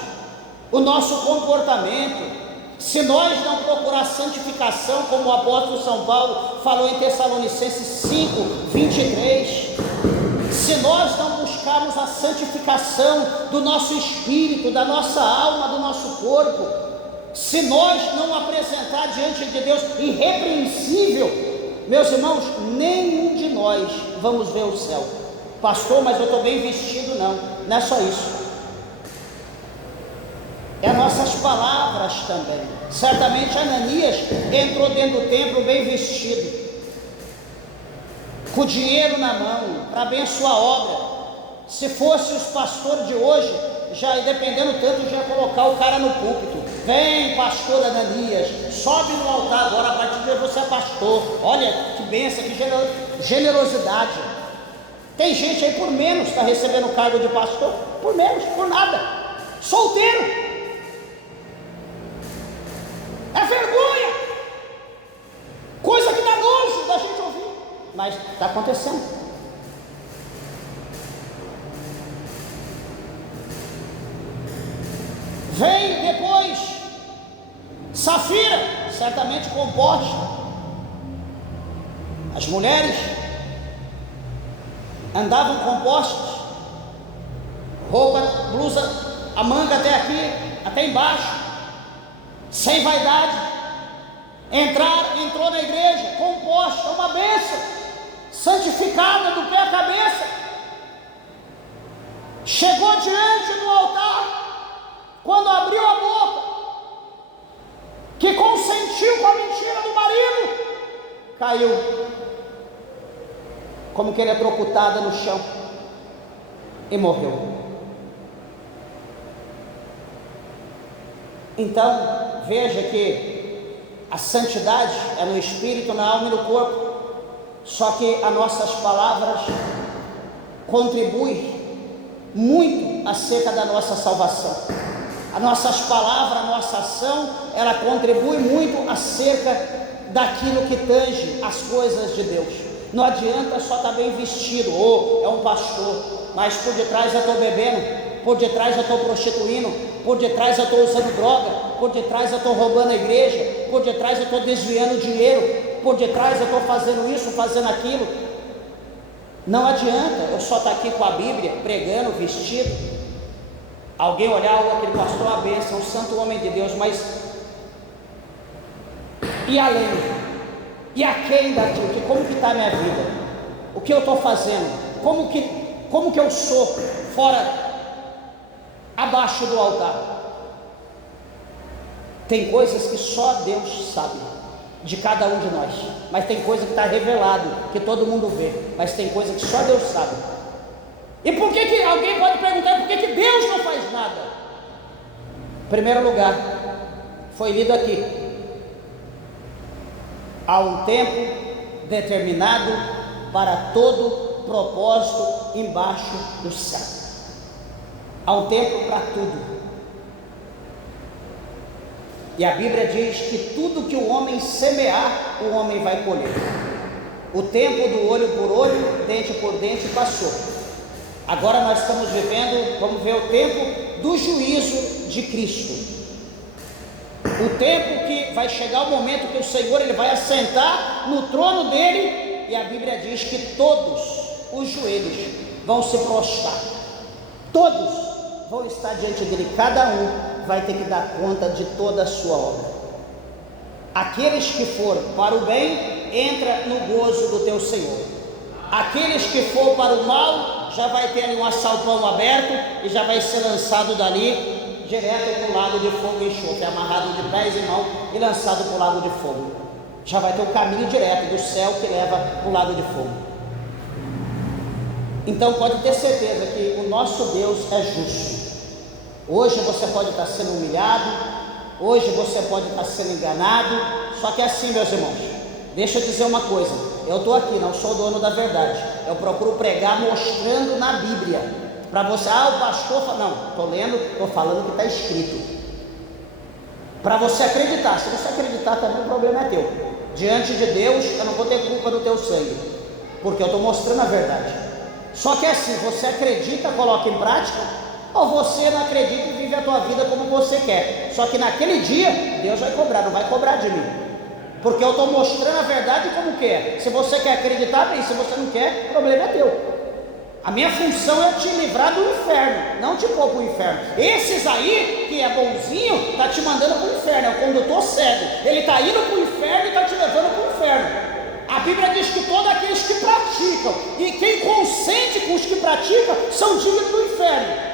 o nosso comportamento, se nós não procurar santificação, como o apóstolo São Paulo falou em Tessalonicenses 5:23, se nós não buscarmos a santificação do nosso espírito, da nossa alma, do nosso corpo, se nós não apresentar diante de Deus irrepreensível, meus irmãos, nenhum de nós vamos ver o céu. Pastor, mas eu estou bem vestido. Não é só isso. É nossas palavras também. Certamente Ananias entrou dentro do templo bem vestido, com dinheiro na mão, para abençoar a obra. Se fosse os pastores de hoje, já dependendo tanto, já ia colocar o cara no púlpito: vem, pastor Ananias, sobe no altar agora, a partir de hoje você é pastor. Olha que bênção, que generosidade. Tem gente aí por menos está recebendo o cargo de pastor, por menos, por nada, solteiro. É vergonha, coisa que dá nojo da gente ouvir, mas está acontecendo. Vem depois Safira, certamente composta. As mulheres andavam compostas, roupa, blusa, a manga até aqui, até embaixo, sem vaidade. Entrou na igreja composta, uma bênção, santificada do pé à cabeça. Chegou diante do altar, quando abriu a boca, que consentiu com a mentira do marido, caiu como que eletrocutada no chão e morreu. Então veja que a santidade é no espírito, na alma e no corpo. Só que as nossas palavras contribuem muito acerca da nossa salvação. As nossas palavras, a nossa ação, ela contribui muito acerca daquilo que tange as coisas de Deus. Não adianta só estar bem vestido, ou é um pastor, mas por detrás eu estou bebendo, por detrás eu estou prostituindo, por detrás eu estou usando droga, por detrás eu estou roubando a igreja, por detrás eu estou desviando dinheiro, por detrás eu estou fazendo isso, fazendo aquilo. Não adianta eu só estar aqui com a Bíblia, pregando, vestido, alguém olhar, aquele pastor, a bênção, um santo homem de Deus, mas e além? E aquém daquilo? Como que está a minha vida? O que eu estou fazendo? Como que eu sou fora, abaixo do altar? Tem coisas que só Deus sabe, de cada um de nós, mas tem coisa que está revelado, que todo mundo vê, mas tem coisa que só Deus sabe. E por que alguém pode perguntar, por que Deus não faz nada? Em primeiro lugar, foi lido aqui, há um tempo determinado para todo propósito embaixo do céu. Há um tempo para tudo. E a Bíblia diz que tudo que o homem semear, o homem vai colher. O tempo do olho por olho, dente por dente passou. Agora nós estamos vivendo, vamos ver o tempo do juízo de Cristo. O tempo que vai chegar o momento que o Senhor ele vai assentar no trono dele, e a Bíblia diz que todos os joelhos vão se prostrar, todos vão estar diante dele, cada um vai ter que dar conta de toda a sua obra. Aqueles que foram para o bem, entra no gozo do teu Senhor. Aqueles que for para o mal, já vai ter ali um assalpão aberto e já vai ser lançado dali direto para o lago de fogo e enxofre, amarrado de pés e mãos e lançado para o lago de fogo. Já vai ter o caminho direto do céu que leva para o lago de fogo. Então pode ter certeza que o nosso Deus é justo. Hoje você pode estar sendo humilhado, hoje você pode estar sendo enganado, só que é assim, meus irmãos, deixa eu dizer uma coisa, eu estou aqui, não sou dono da verdade, eu procuro pregar mostrando na Bíblia. Para você, o pastor fala, não, estou lendo, estou falando o que está escrito. Para você acreditar, se você acreditar também o problema é teu. Diante de Deus, eu não vou ter culpa do teu sangue, porque eu estou mostrando a verdade. Só que assim, você acredita, coloca em prática, ou você não acredita e vive a tua vida como você quer. Só que naquele dia, Deus vai cobrar, não vai cobrar de mim. Porque eu estou mostrando a verdade como quer. Se você quer acreditar, bem, se você não quer, o problema é teu. A minha função é te livrar do inferno, não te pôr para o inferno. Esses aí, que é bonzinho, está te mandando para o inferno, é o condutor cego. Ele está indo para o inferno e está te levando para o inferno. A Bíblia diz que todos aqueles que praticam, e quem consente com os que praticam, são dignos do inferno.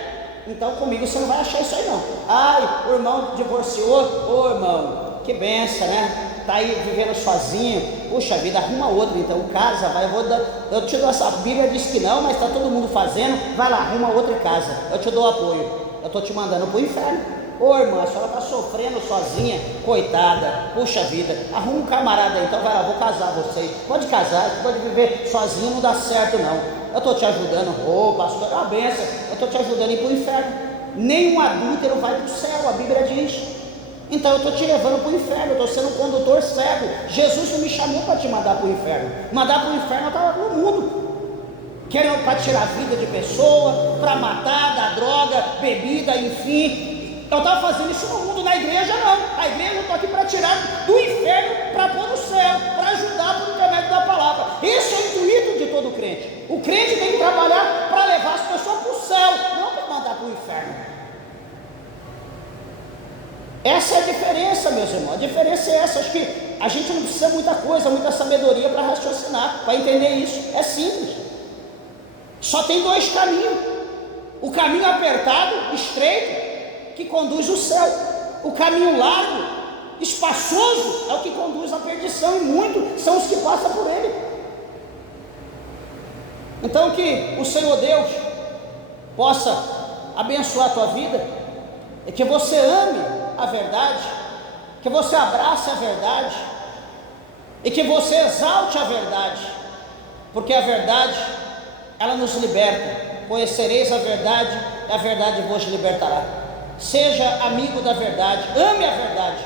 Então comigo você não vai achar isso aí não. Ai, o irmão divorciou, ô irmão, que benção, né? Está aí vivendo sozinho, puxa vida, arruma outro, então casa, vai, eu te dou essa, a Bíblia diz que não, mas está todo mundo fazendo, vai lá, arruma outra casa, eu te dou apoio, eu estou te mandando para o inferno. Ô irmã, a senhora está sofrendo sozinha, coitada, puxa vida, arruma um camarada aí, então vai lá, vou casar vocês, pode casar, pode viver sozinho, não dá certo não, eu estou te ajudando, pastor, é uma benção, eu estou te ajudando a ir para o inferno. Nenhum adúltero vai para o céu, a Bíblia diz. Então eu estou te levando para o inferno, eu estou sendo um condutor cego. Jesus não me chamou para te mandar para o inferno. Mandar para o inferno eu estava no mundo, querendo para tirar a vida de pessoa, para matar, dar droga, bebida, enfim. Eu estava fazendo isso no mundo, na igreja não. A igreja eu estou aqui para tirar do inferno, para pôr no céu, para ajudar por intermédio da palavra. Esse é o intuito de todo crente. O crente tem que trabalhar para levar as pessoas para o céu, não para mandar para o inferno. Essa é a diferença, meus irmãos, a diferença é essa. Acho que a gente não precisa muita coisa, muita sabedoria para raciocinar, para entender isso, é simples. Só tem dois caminhos, o caminho apertado, estreito, que conduz ao céu, o caminho largo, espaçoso, é o que conduz à perdição, e muitos são os que passam por ele. Então que o Senhor Deus possa abençoar a tua vida, e que você ame a verdade, que você abrace a verdade e que você exalte a verdade, porque a verdade ela nos liberta. Conhecereis a verdade a verdade vos libertará. Seja amigo da verdade, ame a verdade.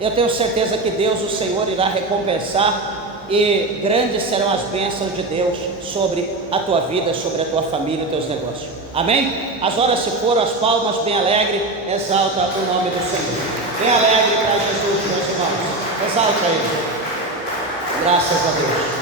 Eu tenho certeza que Deus, o Senhor, irá recompensar, e grandes serão as bênçãos de Deus sobre a tua vida, sobre a tua família e teus negócios. Amém? As horas se foram, as palmas, bem alegre, exalta o nome do Senhor. Bem alegre para Jesus, meus irmãos. Exalta Ele. Graças a Deus.